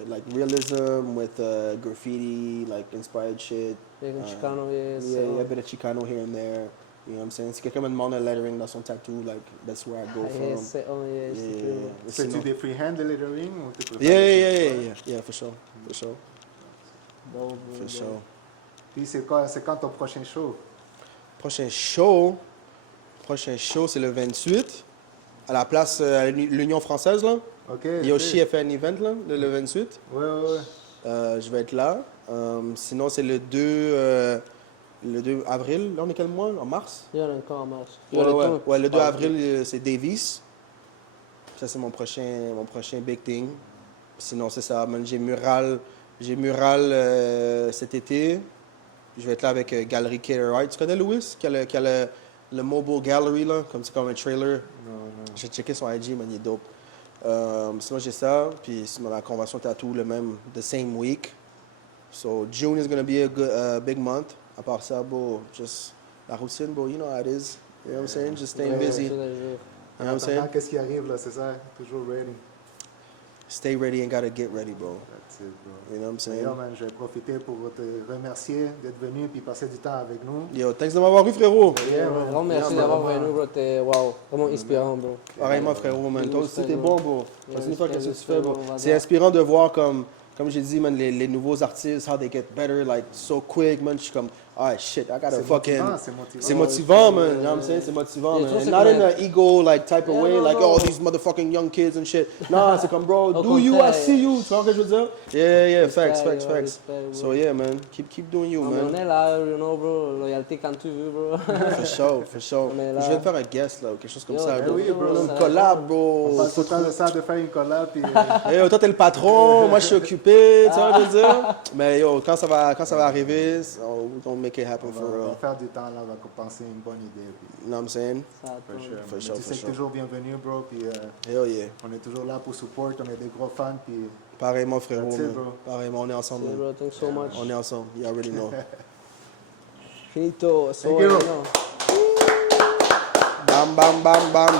like realism with graffiti, like inspired shit. Avec un Chicano, yes. Yeah, a bit of Chicano here and there. You know what I'm saying? Si quelqu'un me demande un lettering dans son tattoo, like that's where I go from. Yes, oh yes, c'est Yeah. cool. Fais-tu Sinon- des freehand de lettering ou tu préfères Yeah, for sure. Bon, For sure. Puis c'est quand ton prochain show? Prochain show, c'est le 28, à la place à l'Union française, là. OK. Yoshi a fait un event, là, le 28. Ouais. Je vais être là. Sinon, c'est le 2 avril. Là, on est quel mois? En mars? Il y en a encore en mars. Ouais, le 2 avril, c'est Davis. Ça, c'est mon prochain big thing. Sinon, c'est ça. Man, j'ai mural cet été. Je vais être là avec Galerie Caterite. Tu connais Louis? Qui a le mobile gallery, là, comme c'est comme un trailer. Non. J'ai checké son IG, man, il est dope. Sinon, j'ai ça. Puis sinon, la convention tattoo, le même, the same week. So, June is going to be a big month. À part ça, bro, just la routine, bro, you know how it is. You know what I'm saying? Just staying busy. You know what I'm saying? Qu'est-ce qui arrive là, c'est ça? Toujours ready. Stay ready and gotta get ready, bro. That's it, bro. You know what I'm saying? D'ailleurs, man, je vais profiter pour te remercier d'être venu et passer du temps avec nous. Yo, thanks de m'avoir eu, frérot. Vraiment merci d'avoir venu, bro. T'es wow, vraiment inspirant, bro. Pareillement, frérot, man. Toi aussi, t'es bon, bro. Continue de faire ce que tu fais, bro. on va C'est dire. inspirant de voir comme j'ai dit, man, les nouveaux artistes, how they get better, like, so quick, man. Je suis comme, ah, shit, I gotta C'est fucking... motivant, c'est motivant. C'est motivant, man. You know what I'm saying? C'est motivant, Yeah, man. toi, And c'est not in comme an ego, like, type of Yeah, way, no, like, no. oh, these motherfucking young kids and shit. Non, c'est comme, bro, Au do you, I contraire. see you. Tu vois ce que je veux dire? Yeah, facts. Respect, So, yeah, man. Keep doing you, Non, mais on man. est là, you know, bro. Loyauté quand tu veux, bro. For sure. On est là. Je vais te faire un guest, là, ou quelque chose comme Yo, ça, ben bro. oui, bro. Une Ça- collab, On bro. passe tout le temps de ça, de faire une collab. Puis, Yo, toi, t'es le patron, moi, je suis occupé, tu vois ce que je veux dire? Mais yo, quand ça va arriver, we're gonna make it happen on for va real. faire du temps, là, on va penser une bonne idée. Puis, You know what I'm saying? Ça for attend. sure. For Mais sure, tu for sais que sure. toujours bienvenu, bro. Puis, Hell yeah. on est toujours là pour support. On est des gros fans. Puis, Pareillement, frérot, That's it, man. bro. Pareillement, on est ensemble, Yeah, man. bro, thanks so much. On est ensemble. You already know. Finito. So, Thank you. you know. Bam, bam, bam, bam.